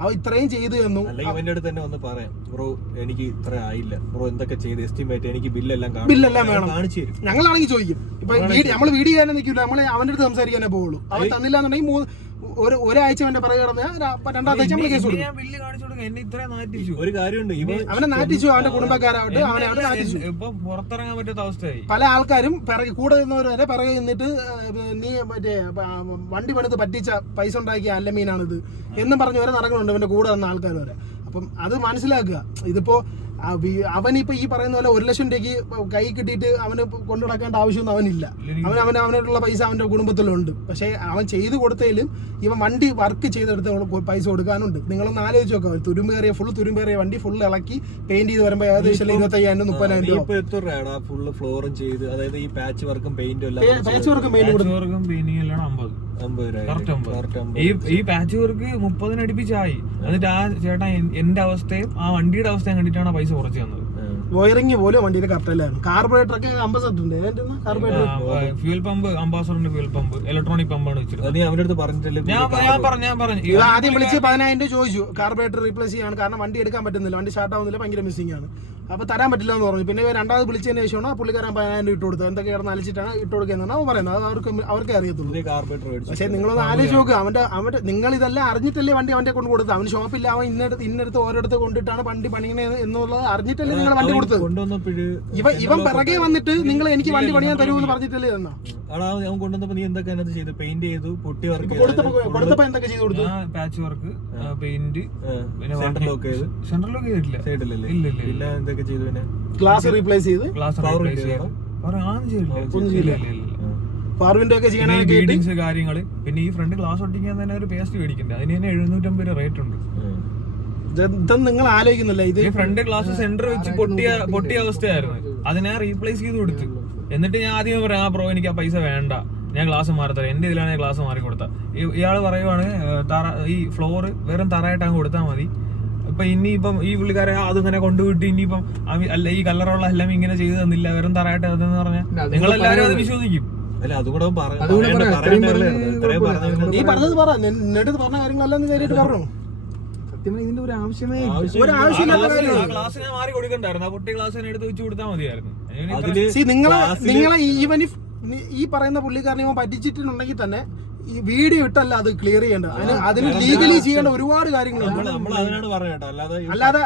അവ ഇത്രയും ചെയ്തു തന്നു. ഇവന്റെ അടുത്ത് തന്നെ ഒന്ന് പറയാം, ബ്രോ എനിക്ക് ഇത്ര ആയില്ല, ബ്രോ എന്തൊക്കെ ചെയ്ത് എസ്റ്റിമേറ്റ് എനിക്ക് ബില്ലെല്ലാം വേണം കാണിച്ചു തരും. ഞങ്ങളാണെങ്കിൽ ചോദിക്കും. ഇപ്പൊ നമ്മൾ വീഡിയോ ചെയ്യാൻ നിൽക്കില്ല, നമ്മളെ അവന്റെ അടുത്ത് സംസാരിക്കാനേ പോകുള്ളൂ. അവൻ തന്നില്ല എന്നുണ്ടെങ്കിൽ ഒരാഴ്ച അവന്റെ പറയുക 2-ാമത്തെ ആഴ്ച നമ്മൾ കേസ് കൊടുക്കും. ഒരു കാര്യമുണ്ട്, അവനെ നാറ്റിച്ചു, അവന്റെ കുടുംബക്കാരാവട്ടെ അവനെ നാറ്റിച്ചു. പുറത്തിറങ്ങാൻ പറ്റാത്ത അവസ്ഥയായി. പല ആൾക്കാരും കൂടെ നിന്നവർ വരെ പിറകെ നിന്നിട്ട് നീ മറ്റേ വണ്ടി പണിത് പറ്റിച്ച പൈസ ഉണ്ടാക്കിയ അല്ല മീനാണിത് എന്നും പറഞ്ഞു വരെ നടക്കുന്നുണ്ട് ഇവന്റെ കൂടെ വന്ന ആൾക്കാർ വരെ. അപ്പം അത് മനസ്സിലാക്കുക. ഇതിപ്പോ അവനിപ്പോ ഈ പറയുന്ന പോലെ 1,00,000 രൂപയ്ക്ക് കൈ കിട്ടിയിട്ട് അവന് കൊണ്ടു നടക്കേണ്ട ആവശ്യമൊന്നും അവനില്ല. അവനായിട്ടുള്ള പൈസ അവന്റെ കുടുംബത്തിലുണ്ട്. പക്ഷെ അവൻ ചെയ്തു കൊടുത്തതിലും ഇവൻ വണ്ടി വർക്ക് ചെയ്തെടുത്ത് പൈസ കൊടുക്കാനുണ്ട്. നിങ്ങളൊന്ന് ആലോചിച്ച് നോക്കാം. ഫുൾ തുരുമ്പേറിയ വണ്ടി ഫുൾ ഇളക്കി പെയിന്റ് ചെയ്ത് വരുമ്പോ ഏകദേശം 25,000-30,000 രൂപ. ഈ പാച്ച് വർക്ക് 30 അടുപ്പിച്ചായി. എന്നിട്ട് ആ ചേട്ടാ എന്റെ അവസ്ഥയും ആ വണ്ടിയുടെ അവസ്ഥയും കണ്ടിട്ടാണ് പൈസ കുറച്ച് തന്നത്. വയറിങ് പോലും വണ്ടിയുടെ കറക്റ്റല്ലായിരുന്നു. കാർബറേറ്റർ ഒക്കെ അംബാസഡർ ഉണ്ട്. ഫ്യൂൽ പമ്പ്, അംബാസഡറിന്റെ ഫ്യൂൽ പമ്പ്, ഇലക്ട്രോണിക് പമ്പാണ് വെച്ചിട്ട്. ഞാൻ പറഞ്ഞു ആദ്യം വിളിച്ച് 10,000 രൂപ ചോദിച്ചു. കാർബറേറ്റർ റീപ്ലേസ് ചെയ്യാണ്, കാരണം വണ്ടി എടുക്കാൻ പറ്റുന്നില്ല, വണ്ടി സ്റ്റാർട്ട് ആവുന്നില്ല, ഭയങ്കര മിസ്സിംഗ് ആണ്. അപ്പൊ തരാൻ പറ്റില്ല എന്ന് പറഞ്ഞു. പിന്നെ രണ്ടാമത് വിളിച്ചതിന് ശേഷമാണ് പുള്ളിക്കാരൻ 10,000 രൂപ ഇട്ട് കൊടുത്തത്. എന്തൊക്കെ കിടന്ന് അലിച്ചിട്ടാണ് ഇട്ട് കൊടുക്കുന്നത് അവൻ പറയുന്നത്. അത് അവർക്കേ അറിയത്തുള്ളൂ. പക്ഷെ നിങ്ങളൊന്ന് ആലോചിച്ച് നോക്കുക. അവന്റെ നിങ്ങൾ ഇതെല്ലാം അറിഞ്ഞിട്ടല്ലേ വണ്ടി അവന്റെ കൊണ്ട് കൊടുത്തത്. അവന് ഷോപ്പില്ല, അവൻ ഇന്നടുത്ത് ഓരോരുത്തർ കൊണ്ടിട്ടാണ് വണ്ടി പണിയണത് എന്നുള്ളത് അറിഞ്ഞിട്ടല്ലേ നിങ്ങൾ വണ്ടി കൊടുത്തത്. ഇവൻ പിറകെ വന്നിട്ട് നിങ്ങൾ എനിക്ക് വണ്ടി പണിയാൻ തരുമെന്ന് പറഞ്ഞിട്ടല്ലേ തന്നാ. കൊടുത്തപ്പോ എന്തൊക്കെ ചെയ്ത് കൊടുത്തു? Patch work, paint, glass replace ചെയ്ത്, ഒന്നും ചെയ്തില്ല. ഫാർവിന്റെ ഒക്കെ പിന്നെ ചെയ്യാനായിട്ട് ബീഡിങ്സ് കാര്യങ്ങള്, പിന്നെ ഈ ഫ്രണ്ട് ഗ്ലാസ് ഒട്ടിക്കാൻ തന്നെ ഒരു പേസ്റ്റ് മേടിക്കണ്ടേ, അതിന് തന്നെ 750 രൂപ റേറ്റ് ഉണ്ട്. ഇതൊന്നും നിങ്ങൾ ആലോചിക്കുന്നില്ല. ഇത് ഈ ഫ്രണ്ട് ഗ്ലാസ് സെന്റർ വെച്ച് പൊട്ടിയ അവസ്ഥയായിരുന്നു. അത് ഞാൻ റീപ്ലേസ് ചെയ്ത് കൊടുത്തു. എന്നിട്ട് ഞാൻ ആദ്യം പറയാം, ബ്രോ എനിക്ക് ആ പൈസ വേണ്ട, ഞാൻ ഗ്ലാസ് മാറത്തരാം, എന്റെ ഇതിലാണ് ഗ്ലാസ് മാറി കൊടുത്താൽ. ഇയാൾ പറയുവാണ് ഈ ഫ്ലോറ് വെറും തറയായിട്ട് അങ്ങ് കൊടുത്താൽ മതി. ഇപ്പൊ ഇനിയിപ്പം ഈ പുള്ളിക്കാരെ അതിങ്ങനെ കൊണ്ടുവിട്ട് ഇനിയിപ്പം അല്ല ഈ കല്ലറുള്ള എല്ലാം ഇങ്ങനെ ചെയ്തു തന്നില്ല, വെറും തറയായിട്ട് അതെന്ന് പറഞ്ഞാൽ നിങ്ങളെല്ലാരും അത് വിശ്വസിക്കും. അല്ല അതുകൂടെ നീ പറഞ്ഞത് പറ, എന്നിട്ട് പറഞ്ഞ കാര്യങ്ങളെല്ലാം നേരിട്ട് പറഞ്ഞു. ഇതിന്റെ ഒരു ആവശ്യമേ ഗ്ലാസ് ഞാൻ മാറി കൊടുക്കണ്ടായിരുന്നു, ആ പൊട്ടി ഗ്ലാസ് എടുത്ത് വെച്ച് കൊടുത്താൽ മതിയായിരുന്നു. നിങ്ങളെ ഈവൻ ഈ പറയുന്ന പുള്ളിക്കാരനെ പറ്റിച്ചിട്ടുണ്ടെങ്കിൽ തന്നെ ഈ വീഡിയോ ഇട്ടല്ല അത് ക്ലിയർ ചെയ്യേണ്ടത്. അതിന് ലീഗലി ചെയ്യേണ്ട ഒരുപാട് കാര്യങ്ങളുണ്ട്. അല്ലാതെ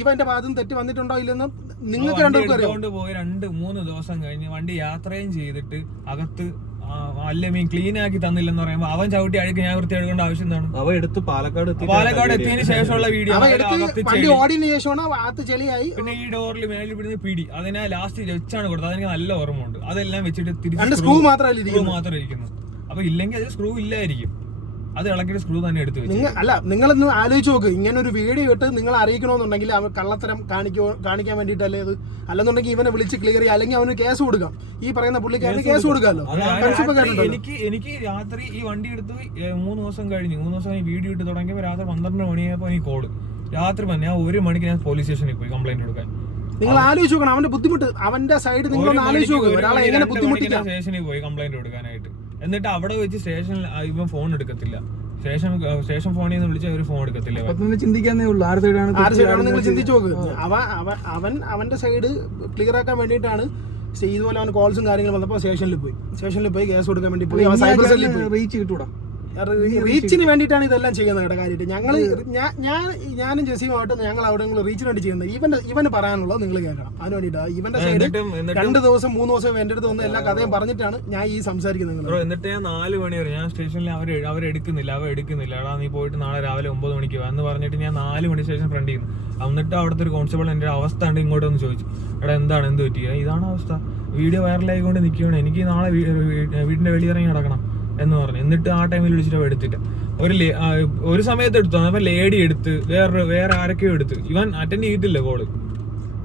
ഇവന്റെ ഭാഗത്തും തെറ്റ് വന്നിട്ടുണ്ടോ ഇല്ലെന്ന് നിങ്ങൾക്ക് രണ്ടുപേർക്കും പോയി 2-3 ദിവസം കഴിഞ്ഞ് വണ്ടി യാത്രയും ചെയ്തിട്ട് അകത്ത് അല്ലെങ്കിൽ ക്ലീൻ ആക്കി തന്നില്ലെന്ന് പറയുമ്പോ അവൻ ചവിട്ടി അഴുക്ക് ഞാൻ വൃത്തി എടുക്കേണ്ട ആവശ്യം എന്താണ്? അവ എടുത്ത് പാലക്കാട് എത്തിയതിനു ശേഷമുള്ള വീഡിയോ, വണ്ടി ഓടിയതിനു ശേഷമാണ് അകത്ത് ചെളിയായി. പിന്നെ ഈ ഡോറിൽ മേലിൽ പിടിച്ച് പിടി, അതിനെ ലാസ്റ്റ് വെച്ചാണ് കൊടുത്തത്. അതെനിക്ക് നല്ല ഓർമ്മയുണ്ട്. അതെല്ലാം വെച്ചിട്ട് തിരിച്ച് സ്ക്രൂ മാത്രമേ ഇരിക്കുന്നു. അപ്പൊ ഇല്ലെങ്കിൽ അത് സ്ക്രൂ ഇല്ലായിരിക്കും, അത് ഇളക്കിയിട്ട് സ്ക്രൂ തന്നെ എടുത്ത് വെച്ചു. അല്ല, നിങ്ങളൊന്ന് ആലോചിച്ച് നോക്ക്. ഇങ്ങനെ ഒരു വീഡിയോ ഇട്ട് നിങ്ങൾ അറിയിക്കണമെന്നുണ്ടെങ്കിൽ അവൻ കള്ളത്തരം കാണിക്കാൻ വേണ്ടിയിട്ടല്ലേ അത്? അല്ലെന്നുണ്ടെങ്കിൽ ഇവനെ വിളിച്ച് ക്ലിയർ ചെയ്യുക, അല്ലെങ്കിൽ അവന് കേസ് കൊടുക്കാം. ഈ പറയുന്ന പുള്ളിക്കാരന് കേസ് കൊടുക്കാമല്ലോ. എനിക്ക് രാത്രി ഈ വണ്ടി എടുത്ത് 3 ദിവസം കഴിഞ്ഞ് വീഡിയോ ഇട്ട് തുടങ്ങിയപ്പോൾ രാത്രി 12 മണിയായപ്പോ ഈ കോള്. രാത്രി ഞാൻ 1 മണിക്ക് ഞാൻ പോലീസ് സ്റ്റേഷനിൽ പോയി കംപ്ലൈന്റ് കൊടുക്കാൻ. നിങ്ങൾ ആലോചിച്ച് നോക്കണം അവന്റെ ബുദ്ധിമുട്ട്, അവന്റെ സൈഡ് നിങ്ങളൊന്ന് ആലോചിച്ച് നോക്കുക. ഒരാളെ എങ്ങനെ ബുദ്ധിമുട്ടിക്കാം. സ്റ്റേഷനിൽ പോയി കംപ്ലൈന്റ് കൊടുക്കാനായിട്ട്. എന്നിട്ട് അവിടെ വെച്ച് സ്റ്റേഷനിൽ ഇവൻ ഫോൺ എടുക്കത്തില്ല. സ്റ്റേഷൻ ഫോണിൽ നിന്ന് വിളിച്ചാൽ ഒരു ഫോൺ എടുക്കത്തില്ല. ചിന്തിക്കാന്നേ ഉള്ളൂ ആര് സൈഡാണ് നിങ്ങൾ ചിന്തിച്ചു നോക്ക്. അവന്റെ സൈഡ് ക്ലിയർ ആക്കാൻ വേണ്ടിയിട്ടാണ് ഇതുപോലെ അവൻ കോൾസും കാര്യങ്ങളും വന്നപ്പോൾ സ്റ്റേഷനിൽ പോയി കേസ് കൊടുക്കാൻ വേണ്ടി പോയി. സൈബർ സെല്ലിൽ പോയി. റീച്ച് കിട്ടൂടാ. റീച്ചിന് വേണ്ടിയിട്ടാണ് ഇതെല്ലാം ചെയ്യുന്നത് കേട്ടോ. കാര്യമായിട്ട് ഞാനും ജസീമായിട്ട് ഞങ്ങൾ അവിടെ റീച്ചിന് വേണ്ടി ചെയ്യുന്നത്. ഇവന് പറയാനുള്ളത് നിങ്ങൾ കേൾക്കണം. അതിന് വേണ്ടിയിട്ടാണ് ഇവന്റെ സൈഡ് 2 ദിവസം 3 ദിവസം എന്റെ അടുത്ത് വന്ന് എല്ലാ കഥയും പറഞ്ഞിട്ടാണ് ഞാൻ ഈ സംസാരിക്കുന്നത്. എന്നിട്ട് ഞാൻ 4 മണി വരെ ഞാൻ സ്റ്റേഷനിൽ അവരെടുക്കുന്നില്ല. എടാ നീ പോയിട്ട് നാളെ രാവിലെ 9 മണിക്ക് എന്ന് പറഞ്ഞിട്ട് ഞാൻ 4 മണി സ്റ്റേഷൻ ഫ്രണ്ട് ചെയ്യുന്നു. എന്നിട്ട് അവിടുത്തെ ഒരു കോൺസ്റ്റബിൾ എന്റെ അവസ്ഥ ഉണ്ട് ഇങ്ങോട്ട് ഒന്ന് ചോദിച്ചു, എടാ എന്ത് പറ്റിയ? ഇതാണ് അവസ്ഥ, വീഡിയോ വൈറലായിക്കൊണ്ട് നിൽക്കുകയാണ്, എനിക്ക് നാളെ വീടിന്റെ വെളിയിറങ്ങി നടക്കണം എന്ന് പറഞ്ഞു. എന്നിട്ട് ആ ടൈമിൽ വിളിച്ചിട്ട് എടുത്തിട്ട് ഒരു സമയത്ത് എടുത്തു. അപ്പൊ ലേഡി എടുത്ത് വേറെ ആരൊക്കെയോ എടുത്ത്. ഇവൻ അറ്റൻഡ് ചെയ്തിട്ടില്ല കോള്.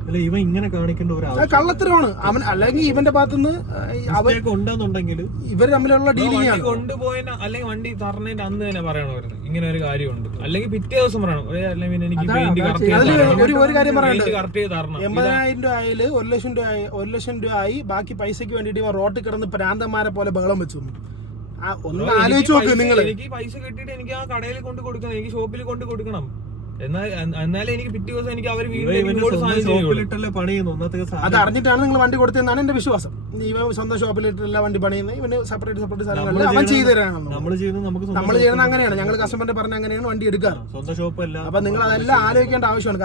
അല്ല ഇവൻ ഇങ്ങനെ കാണിക്കേണ്ട ഒരു കള്ളത്തരമാണ് അവൻ. അല്ലെങ്കിൽ ഇവന്റെ ഭാഗത്തുനിന്ന് ഉണ്ടെന്നുണ്ടെങ്കിൽ ഇവർ തമ്മിലുള്ള ഡീലിംഗ് ആണ്. കൊണ്ടുപോയ അല്ലെങ്കിൽ വണ്ടി തറന്നതിന്റെ അന്ന് തന്നെ പറയണമായിരുന്നു ഇങ്ങനെ ഒരു കാര്യമുണ്ട്, അല്ലെങ്കിൽ പിറ്റേ ദിവസം പറയണം. എനിക്ക് ഒരു കാര്യം പറയാനുണ്ട്. കറക്റ്റ് ചെയ്ത് തരണം. 80,000 രൂപ ആയാല് 1 ലക്ഷം രൂപ ആയി. ബാക്കി പൈസക്ക് വേണ്ടിട്ട് ഇവൻ റോട്ടിൽ കിടന്ന് പ്രാന്തന്മാരെ പോലെ ബഹളം വെച്ചു. ഒന്ന് ആലോചിച്ച് നോക്ക് നിങ്ങൾ. എനിക്ക് പൈസ കിട്ടിയിട്ട് എനിക്ക് ആ കടയിൽ കൊണ്ട് കൊടുക്കണം, എനിക്ക് ഷോപ്പിൽ കൊണ്ട് കൊടുക്കണം. എന്നാലേ എനിക്ക് പിറ്റേ ദിവസം എനിക്ക് അവർ അത് അറിഞ്ഞിട്ടാണ് നിങ്ങൾ വണ്ടി കൊടുത്തതെന്നാണ് എന്റെ വിശ്വാസം. ഇവൻ സ്വന്തം ഷോപ്പിലിട്ടല്ല വണ്ടി പണിയുന്നത്. ഇവന് സെപ്പറേറ്റ് സ്ഥലങ്ങളിൽ അവൻ ചെയ്തു തരാണെന്ന്. നമ്മൾ ചെയ്യുന്നത് അങ്ങനെയാണ്. ഞങ്ങൾ കസ്റ്റമറിന്റെ പറഞ്ഞ അങ്ങനെയാണ് വണ്ടി എടുക്കാറ്. അപ്പൊ നിങ്ങൾ അതെല്ലാം ആലോചിക്കേണ്ട ആവശ്യമാണ്.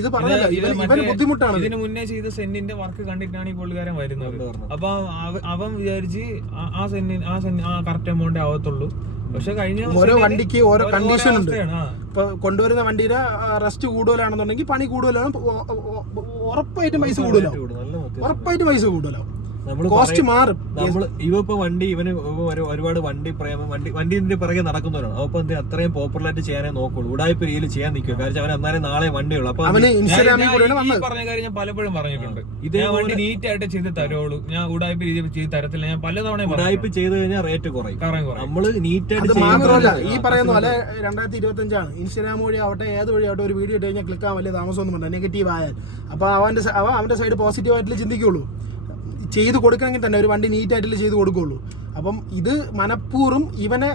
ഇത് പറഞ്ഞല്ലോ ഇവന് ബുദ്ധിമുട്ടാണ്. ഇതിന് മുന്നേ ചെയ്ത സെന്നിന്റെ വർക്ക് കണ്ടിട്ടാണ് ഈ പുള്ളിക്കാരൻ വരുന്നത്. അപ്പൊ അവൻ വിചാരിച്ച് ആ കറക്റ്റ് എമൗണ്ടേ ആവത്തുള്ളൂ. പക്ഷെ കഴിഞ്ഞ ഓരോ വണ്ടിക്ക് ഓരോ കണ്ടീഷൻ ഉണ്ട്. ഇപ്പൊ കൊണ്ടുവരുന്ന വണ്ടിയുടെ റെസ്റ്റ് കൂടുതലാണെന്നുണ്ടെങ്കിൽ പണി കൂടുതലാണ്, ഉറപ്പായിട്ടും പൈസ കൂടുതലാവും. കോസ്റ്റ് മാറും. ഇവപ്പോ വണ്ടി ഇവന് ഒരുപാട് വണ്ടിന്റെ പിറകെ നടക്കുന്നവരാണ്. അപ്പൊ അത്രയും പോപ്പുലറായിട്ട് ചെയ്യാനേ നോക്കുള്ളൂ. ഉടായ്പ രീതിയിൽ ചെയ്യാൻ നിൽക്കുക. കാരണം അവൻ എന്നാലും നാളെ വണ്ടിയുള്ളൂ. അപ്പൊ അവന് ഇൻസ്റ്റാഗ്രാമിൽ പറഞ്ഞ കാര്യം ഞാൻ പലപ്പോഴും പറഞ്ഞിട്ടുണ്ട്. ഇതേ വണ്ടി നീറ്റ് ആയിട്ട് ചെയ്ത് തരുള്ളൂ, ഞാൻ ഉടായ്പ രീതി ചെയ്ത് തരത്തില്ല. ഞാൻ പലതവണ ഉടായ്പ ചെയ്ത് കഴിഞ്ഞാൽ റേറ്റ് കുറയും. നമ്മള് നീറ്റായിട്ട് മാത്രമല്ല ഈ പറയുന്ന പോലെ 2025 ഇൻസ്റ്റാഗ്രാം വഴി ആവട്ടെ ഏത് വഴി ആവട്ടെ ഒരു വീഡിയോ ഇട്ട് കഴിഞ്ഞാൽ ക്ലിക്കാൻ വലിയ താമസമൊന്നും വേണ്ട. നെഗറ്റീവ് ആയാൽ അപ്പൊ അവന്റെ സൈഡ് പോസിറ്റീവ് ആയിട്ടില്ല ചിന്തിക്കുള്ളൂ. ചെയ്ത് കൊടുക്കണമെങ്കിൽ തന്നെ ഒരു വണ്ടി നീറ്റ് ആയിട്ടില്ല ചെയ്ത് കൊടുക്കുള്ളൂ. അപ്പം ഇത് മനഃപൂർവ്വം ഇവനെ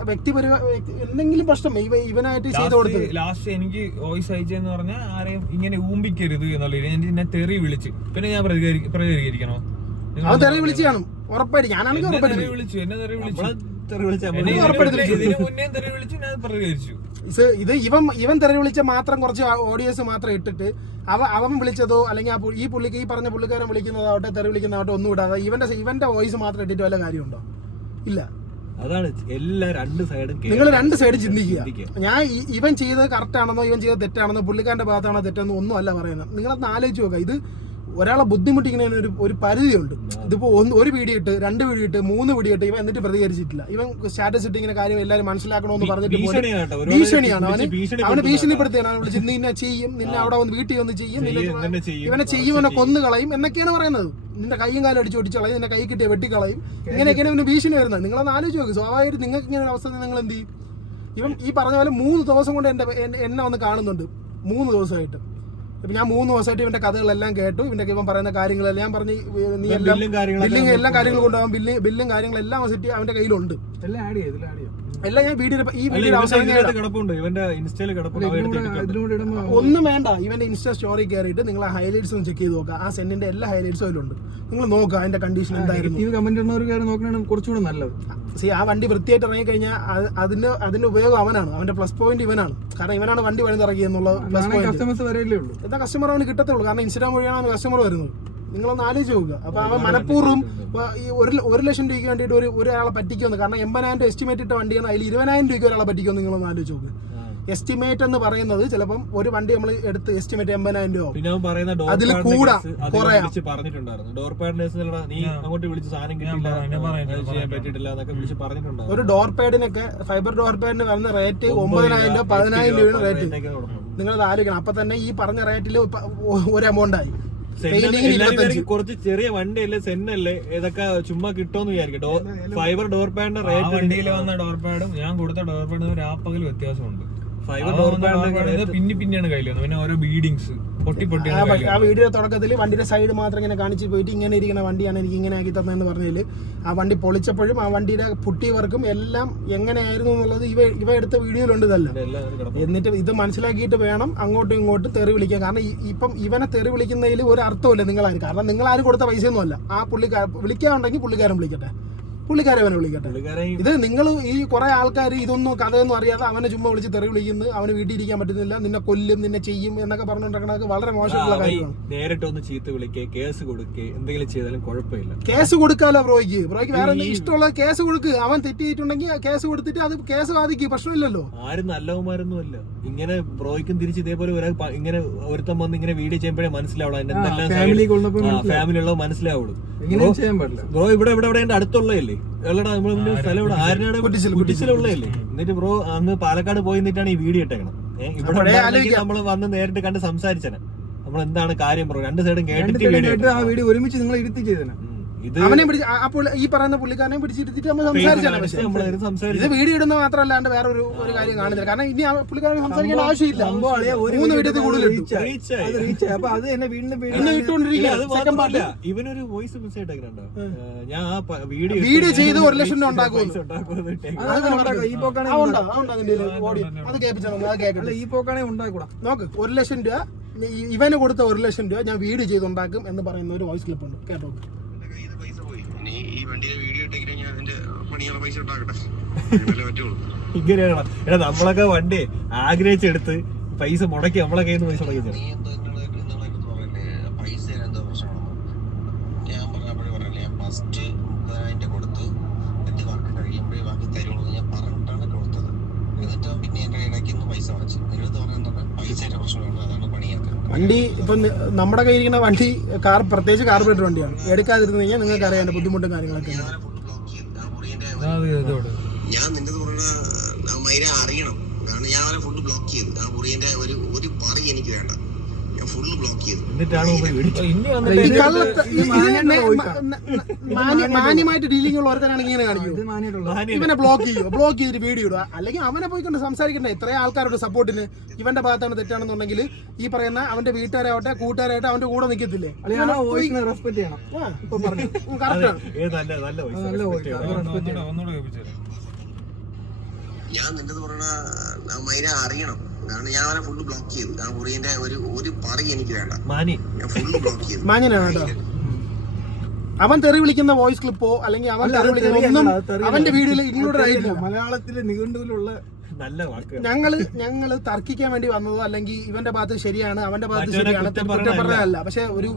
എന്തെങ്കിലും പ്രശ്നം ഇവനായിട്ട് ചെയ്ത് കൊടുത്തത്. ലാസ്റ്റ് എനിക്ക് വോയിസ് അയച്ചെന്ന് പറഞ്ഞാൽ ആരെയും ഇങ്ങനെ ഊമ്പിക്കരുത് എന്നുള്ള എന്നെ തെറി വിളിച്ച്. പിന്നെ ഞാൻ പ്രതികരിക്കണോ? അവൻ തെറി വിളിച്ച് കാണും ഉറപ്പായിട്ട്. ഞാനാണെങ്കിൽ ഇതിന് മുന്നേ തെറി വിളിച്ച് ഞാൻ പ്രതികരിച്ചു. ഇത് ഇവൻ തെറി വിളിച്ച മാത്രം കുറച്ച് ഓഡിയോസ് മാത്രം ഇട്ടിട്ട് അവൻ വിളിച്ചതോ അല്ലെങ്കിൽ ഈ പറഞ്ഞ പുള്ളിക്കാരൻ വിളിക്കുന്നതാവട്ടെ തെറി വിളിക്കുന്നതാവട്ടെ ഒന്നും ഇടാതെ ഇവന്റെ വോയിസ് മാത്രം ഇട്ടിട്ട് വല്ല കാര്യമുണ്ടോ? ഇല്ല. അതാണ് എല്ലാ രണ്ട് സൈഡും നിങ്ങൾ 2 സൈഡ് ചിന്തിക്കുക. ഞാൻ ഇവൻ ചെയ്തത് കറക്റ്റ് ആണെന്നോ ഇവൻ ചെയ്തത് തെറ്റാണെന്നോ പുള്ളിക്കാരന്റെ ഭാഗത്താണോ തെറ്റെന്നോ ഒന്നും അല്ല പറയുന്നത്. നിങ്ങളൊന്ന് ആലോചിച്ച് നോക്കുക. ഇത് ഒരാളെ ബുദ്ധിമുട്ടിക്കുന്നതിന് ഒരു പരിധിയുണ്ട്. ഇതിപ്പോ ഒരു വീഡിയോ ഇട്ട് 2 വീഡിയോ ഇട്ട് 3 വീഡിയോ ഇട്ട് ഇവൻ എന്നിട്ട് പ്രതികരിച്ചിട്ടില്ല. ഇവൻ സ്റ്റാറ്റസ് ഇട്ട് ഇങ്ങനെ കാര്യം എല്ലാവരും മനസ്സിലാക്കണമെന്ന് പറഞ്ഞിട്ട് ഭീഷണിയാണ്. അവനെ ഭീഷണിപ്പെടുത്തിയാണ്. അവൻ വിളിച്ച് നിന്നെ ചെയ്യും, നിന്നെ അവിടെ വന്ന് വീട്ടിൽ വന്ന് ചെയ്യും, ഇവനെ ചെയ്യും, ഇവനെ കൊന്നുകളയും എന്നൊക്കെയാണ് പറയുന്നത്. നിന്റെ കൈയും കാലം അടിച്ച് ഒടിച്ചളയും, നിന്റെ കൈ കിട്ടിയ വെട്ടിക്കളയും, ഇങ്ങനെയൊക്കെയാണ് ഇവന് ഭീഷണി വരുന്നത്. നിങ്ങളൊന്ന് ആലോചിച്ച് നോക്ക്. സ്വാഭാവികമായിട്ട് നിങ്ങൾക്ക് ഇങ്ങനെ ഒരു അവസ്ഥ നിങ്ങൾ എന്ത് ചെയ്യും? ഇവൻ ഈ പറഞ്ഞ പോലെ 3 ദിവസം കൊണ്ട് എന്നെ വന്ന് കാണുന്നുണ്ട്. 3 ദിവസമായിട്ട്. ഇപ്പം ഞാൻ 3 ദിവസമായിട്ട് ഇവന്റെ കഥകളെല്ലാം കേട്ടു. ഇവൻ പറയുന്ന കാര്യങ്ങളെല്ലാം ഞാൻ പറഞ്ഞ് നീ എല്ലാം ബില്ലിങ് എല്ലാ കാര്യങ്ങളും കൊണ്ടുപോകാൻ ബില്ലും കാര്യങ്ങളെല്ലാം സെറ്റ് അവന്റെ കയ്യിലുണ്ട്. എല്ലാം ഞാൻ ഈ വീഡിയോ ഒന്നും വേണ്ട. ഇവന്റെ ഇൻസ്റ്റാ സ്റ്റോറി കയറിയിട്ട് നിങ്ങൾ ആ ഹൈലൈറ്റ്സ് ഒന്ന് ചെക്ക് ചെയ്ത് നോക്കുക. ആ സെന്നിന്റെ എല്ലാ ഹൈലൈറ്റ്സും അതിലുണ്ട്. നിങ്ങൾ നോക്കുക അതിന്റെ കണ്ടീഷൻ എന്തായിരുന്നു. കുറച്ചുകൂടെ നല്ലത്. ആ വണ്ടി വൃത്തിയായിട്ട് ഇറങ്ങി കഴിഞ്ഞാൽ അതിന്റെ ഉപയോഗം അവനാണ്. അവന്റെ പ്ലസ് പോയിന്റ് ഇവനാണ്. കാരണം ഇവനാണ് വണ്ടി പണിതിറക്കി എന്നുള്ള പ്ലസ് പോയിന്റ്. എന്താ കസ്റ്റമർ അവന് കിട്ടത്തുള്ളൂ. കാരണം ഇൻസ്റ്റാഗ്രാം വഴിയാണ് അവന് കസ്റ്റമർ വരുന്നത്. നിങ്ങളൊന്ന് ആലോചിച്ച് നോക്കുക. അപ്പൊ അവൻ മനഃപൂർവ്വം ഈ 1 ലക്ഷം രൂപയ്ക്ക് വേണ്ടിയിട്ട് ഒരാളെ പറ്റിക്കുമെന്ന്. കാരണം 80,000 എസ്റ്റിമേറ്റ് ഇട്ട വണ്ടിയാണ്. അതിൽ 20,000 രൂപയ്ക്ക് ഒരാളെ പറ്റിക്കുമെന്ന് നിങ്ങളൊന്ന് ആലോചിച്ച് നോക്കുക. എസ്റ്റിമേറ്റ് എന്ന് പറയുന്നത് ചിലപ്പം ഒരു വണ്ടി നമ്മൾ എടുത്ത് എസ്റ്റിമേറ്റ് 80,000 രൂപ. അതിൽ കൂടാ ഒരു ഡോർ പാഡിനൊക്കെ ഫൈബർ ഡോർ പാഡിന് വരുന്ന റേറ്റ് 9,000 രൂപ 10,000 രൂപയാണ് റേറ്റ്. നിങ്ങളത് ആലോചിക്കണം. അപ്പൊ തന്നെ ഈ പറഞ്ഞ റേറ്റിൽ ഒരു എമൗണ്ട് ആയി. കുറച്ച് ചെറിയ വണ്ടിയല്ലേ, സെന്നല്ലേ, ഇതൊക്കെ ചുമ്മാ കിട്ടുമെന്ന് വിചാരിക്കും. ഫൈബർ ഡോർ പാഡിന്റെ റേറ്റ് വണ്ടിയിൽ വന്ന ഡോർ പാഡും ഞാൻ കൊടുത്ത ഡോർ പാഡും രാപ്പകൽ വ്യത്യാസമുണ്ട്. ഫൈബർ ഡോർ പാഡ് പിന്നെയാണ് കയ്യിൽ വന്നത്. പിന്നെ ഓരോ ബീഡിങ്സ് പൊട്ടി ആ വീഡിയോ തുടക്കത്തിൽ വണ്ടിയുടെ സൈഡ് മാത്രം ഇങ്ങനെ കാണിച്ച് പോയിട്ട് ഇങ്ങനെ ഇരിക്കുന്ന വണ്ടിയാണ് എനിക്ക് ഇങ്ങനെ ആക്കി തന്നതെന്ന് പറഞ്ഞതിൽ ആ വണ്ടി പൊളിച്ചപ്പോഴും ആ വണ്ടിയുടെ പുട്ടി വർക്കും എല്ലാം എങ്ങനെയായിരുന്നു എന്നുള്ളത് ഇവ എടുത്ത വീഡിയോയിലുണ്ട്. ഇതല്ല എന്നിട്ട് ഇത് മനസ്സിലാക്കിയിട്ട് വേണം അങ്ങോട്ടും ഇങ്ങോട്ടും തെറി വിളിക്കാൻ. കാരണം ഇപ്പം ഇവനെ തെറി വിളിക്കുന്നതിൽ ഒരു അർത്ഥമില്ല നിങ്ങളാരും. കാരണം നിങ്ങളാരും കൊടുത്ത പൈസയൊന്നും അല്ല. ആ വിളിക്കാറുണ്ടെങ്കിൽ പുള്ളിക്കാരൻ വിളിക്കട്ടെ, പുള്ളിക്കാരെ അവനെ വിളിക്കട്ടെ. ഇത് നിങ്ങൾ ഈ കുറെ ആൾക്കാർ ഇതൊന്നും കഥയൊന്നും അറിയാതെ അവനെ ചുമ്മാ വിളിച്ച് തെറി വിളിക്കുന്നു, അവന് വീട്ടിൽ ഇരിക്കാൻ പറ്റുന്നില്ല, നിന്നെ കൊല്ലും, നിന്നെ ചെയ്യും എന്നൊക്കെ പറഞ്ഞുകൊണ്ടിരിക്കണത് വളരെ മോശമുള്ള കാര്യമാണ്. നേരിട്ടൊന്ന് ചീത്ത വിളിക്കേ, കേസ് കൊടുക്കേ, എന്തെങ്കിലും ചെയ്താലും കുഴപ്പമില്ല. കേസ് കൊടുക്കാലോ ബ്രോയ്ക്ക് വേറെ ഇഷ്ടമുള്ള കേസ് കൊടുക്ക്. അവൻ തെറ്റിയിട്ടുണ്ടെങ്കിൽ കേസ് കൊടുത്തിട്ട് അത് കേസ് വാദിക്ക്, പ്രശ്നമില്ലല്ലോ. ആരും നല്ലവന്മാരൊന്നും അല്ല. ഇങ്ങനെ ബ്രോയ്ക്കും തിരിച്ച് ഇതേപോലെ ഇങ്ങനെ ഒരുത്തം വന്ന് ഇങ്ങനെ വീഡിയോ ചെയ്യുമ്പോഴേ മനസ്സിലാവുള്ളൂ. എന്തെല്ലാം ഫാമിലി ഉള്ളത് മനസ്സിലാവുള്ളൂ. ബ്രോ ഇവിടെ എന്റെ അടുത്തുള്ളതല്ലേ, സ്ഥലം ഇവിടെ ആരനാട് കുറ്റിച്ചിലുള്ളതല്ലേ. എന്നിട്ട് ബ്രോ അന്ന് പാലക്കാട് പോയി നിന്നിട്ടാണ് ഈ വീഡിയോ ഇട്ടേക്കണം. ഇവിടെ നമ്മള് വന്ന് നേരിട്ട് കണ്ട് സംസാരിച്ചനെ നമ്മൾ എന്താണ് കാര്യം ബ്രോ, 2 സൈഡും കേട്ടിട്ട് ആ വീഡിയോ ഒരുമിച്ച് നിങ്ങൾ ഇരുത്തി ചെയ്തേ. അവനെ ഈ പറയുന്ന പുള്ളിക്കാരനെ പിടിച്ചിരുത്തിട്ട് നമ്മൾ സംസാരിച്ചാണ്. ഇത് വീഡിയോ ഇടുന്ന മാത്രമല്ലാണ്ട് വേറെ ഒരു കാര്യം കാണുന്നില്ല. കാരണം ഇനി പുള്ളിക്കാരൻ സംസാരിക്കാൻ ആവശ്യമില്ല. 3 വീഡിയോ കൂടുതൽ ഇവനൊരു വോയിസ് മെസ്സേജ് ഞാൻ വീഡിയോ ചെയ്ത് 1 ലക്ഷം രൂപ ഉണ്ടാക്കും. ഈ പോക്കാണെ ഉണ്ടാക്കൂടാ. നോക്ക് 1 ലക്ഷം രൂപ ഇവന് കൊടുത്ത 1 ലക്ഷം രൂപ ഞാൻ വീഡിയോ ചെയ്തുണ്ടാക്കും എന്ന് പറയുന്ന ഒരു വോയിസ് ക്ലിപ്പ് ഉണ്ട്. കേട്ടോ. ഈ വണ്ടിയുടെ വീഡിയോ ഇട്ടെങ്കിലും ഞാൻ അതിന്റെ പണിയുള്ള പൈസ ഉണ്ടാക്കട്ടെ, പറ്റുള്ളൂ. ഇങ്ങനെയാണ് എടാ നമ്മളൊക്കെ വണ്ടി ആഗ്രഹിച്ചെടുത്ത് പൈസ മുടക്കി നമ്മളെ കയ്യിൽ നിന്ന് പൈസ മുടക്കി. പൈസ എന്തോ പ്രശ്നമാണോ? ഞാൻ പറഞ്ഞപ്പോഴേ പറഞ്ഞില്ലേ, ഞാൻ ഫസ്റ്റ് 30,000 കൊടുത്ത് എന്റെ വർക്ക് കഴിയുമ്പോഴേ ബാക്കി തരുള്ളൂ ഞാൻ പറഞ്ഞിട്ടാണ് കൊടുത്തത്. എന്നിട്ട് പിന്നെ എന്റെ ഇടയ്ക്ക് നിന്ന് പൈസ അടച്ചു. നിങ്ങളത് പറഞ്ഞാൽ പൈസയുടെ പ്രശ്നമാണ്, അതാണ് പണിയാക്കുന്നത്. വണ്ടി ഇപ്പം നമ്മുടെ കയ്യിരിക്കുന്ന വണ്ടി പ്രത്യേകിച്ച് കാർബറേറ്റർ വണ്ടിയാണ്. എടുക്കാതിരുന്നു കഴിഞ്ഞാൽ നിങ്ങൾക്ക് അറിയാൻ ബുദ്ധിമുട്ടും കാര്യങ്ങളൊക്കെ. ഞാൻ നിന്റെ മൈര അറിയണം. കാരണം ഞാൻ അവരെ ഫുഡ് ബ്ലോക്ക് ചെയ്തു. ആ മുറിയന്റെ ഒരു പറി എനിക്ക് വേണ്ട, ഞാൻ ഫുള്ള് ബ്ലോക്ക് ചെയ്തു. മാന്യമായിട്ട് ഡീലിംഗ് ഉള്ള ഒരുത്തനാണ് ഇങ്ങനെ കാണിക്കും. ഇവനെ ബ്ലോക്ക് ചെയ്തിട്ട് വീഡിയോ ഇടുക. അല്ലെങ്കിൽ അവനെ പോയിക്കൊണ്ട് സംസാരിക്കണ്ടേ. ഇത്രയും ആൾക്കാരുടെ സപ്പോർട്ടിന് ഇവന്റെ ഭാഗത്താണ് തെറ്റാണെന്നുണ്ടെങ്കിൽ ഈ പറയുന്ന അവന്റെ വീട്ടുകാരാവട്ടെ കൂട്ടുകാരാവട്ടെ അവന്റെ കൂടെ നിൽക്കത്തില്ലേ. ഞാൻ നിന്റെ പറഞ്ഞ മൈര അറിയണം. കാരണം ഞാൻ അവനെ ഫുള്ള് ബ്ലോക്ക് ചെയ്തു. ആ മുറിയന്റെ ഒരു പറി എനിക്ക് വേണ്ട, ഞാൻ ഫുള്ള് ബ്ലോക്ക് ചെയ്തു. മാന്യനാണ് കേട്ടോ. അവൻ തെറി വിളിക്കുന്ന വോയിസ് ക്ലിപ്പോ അല്ലെങ്കിൽ അവൻ തെറി വിളിക്കുന്ന ഒന്നും അവന്റെ വീഡിയോയിൽ ഇൻക്ലൂഡഡ് ആയിട്ടില്ല. മലയാളത്തിലെ നിഘണ്ടുവിലുള്ള നല്ല വാക്ക്. ഞങ്ങള് തർക്കിക്കാൻ വേണ്ടി വന്നതോ അല്ലെങ്കിൽ ഇവന്റെ ഭാഗത്ത് ശരിയാണ് അവന്റെ ഭാഗത്ത് ശരിയാണ് കുറ്റപ്പെടുന്നതല്ല. പക്ഷെ ഒരു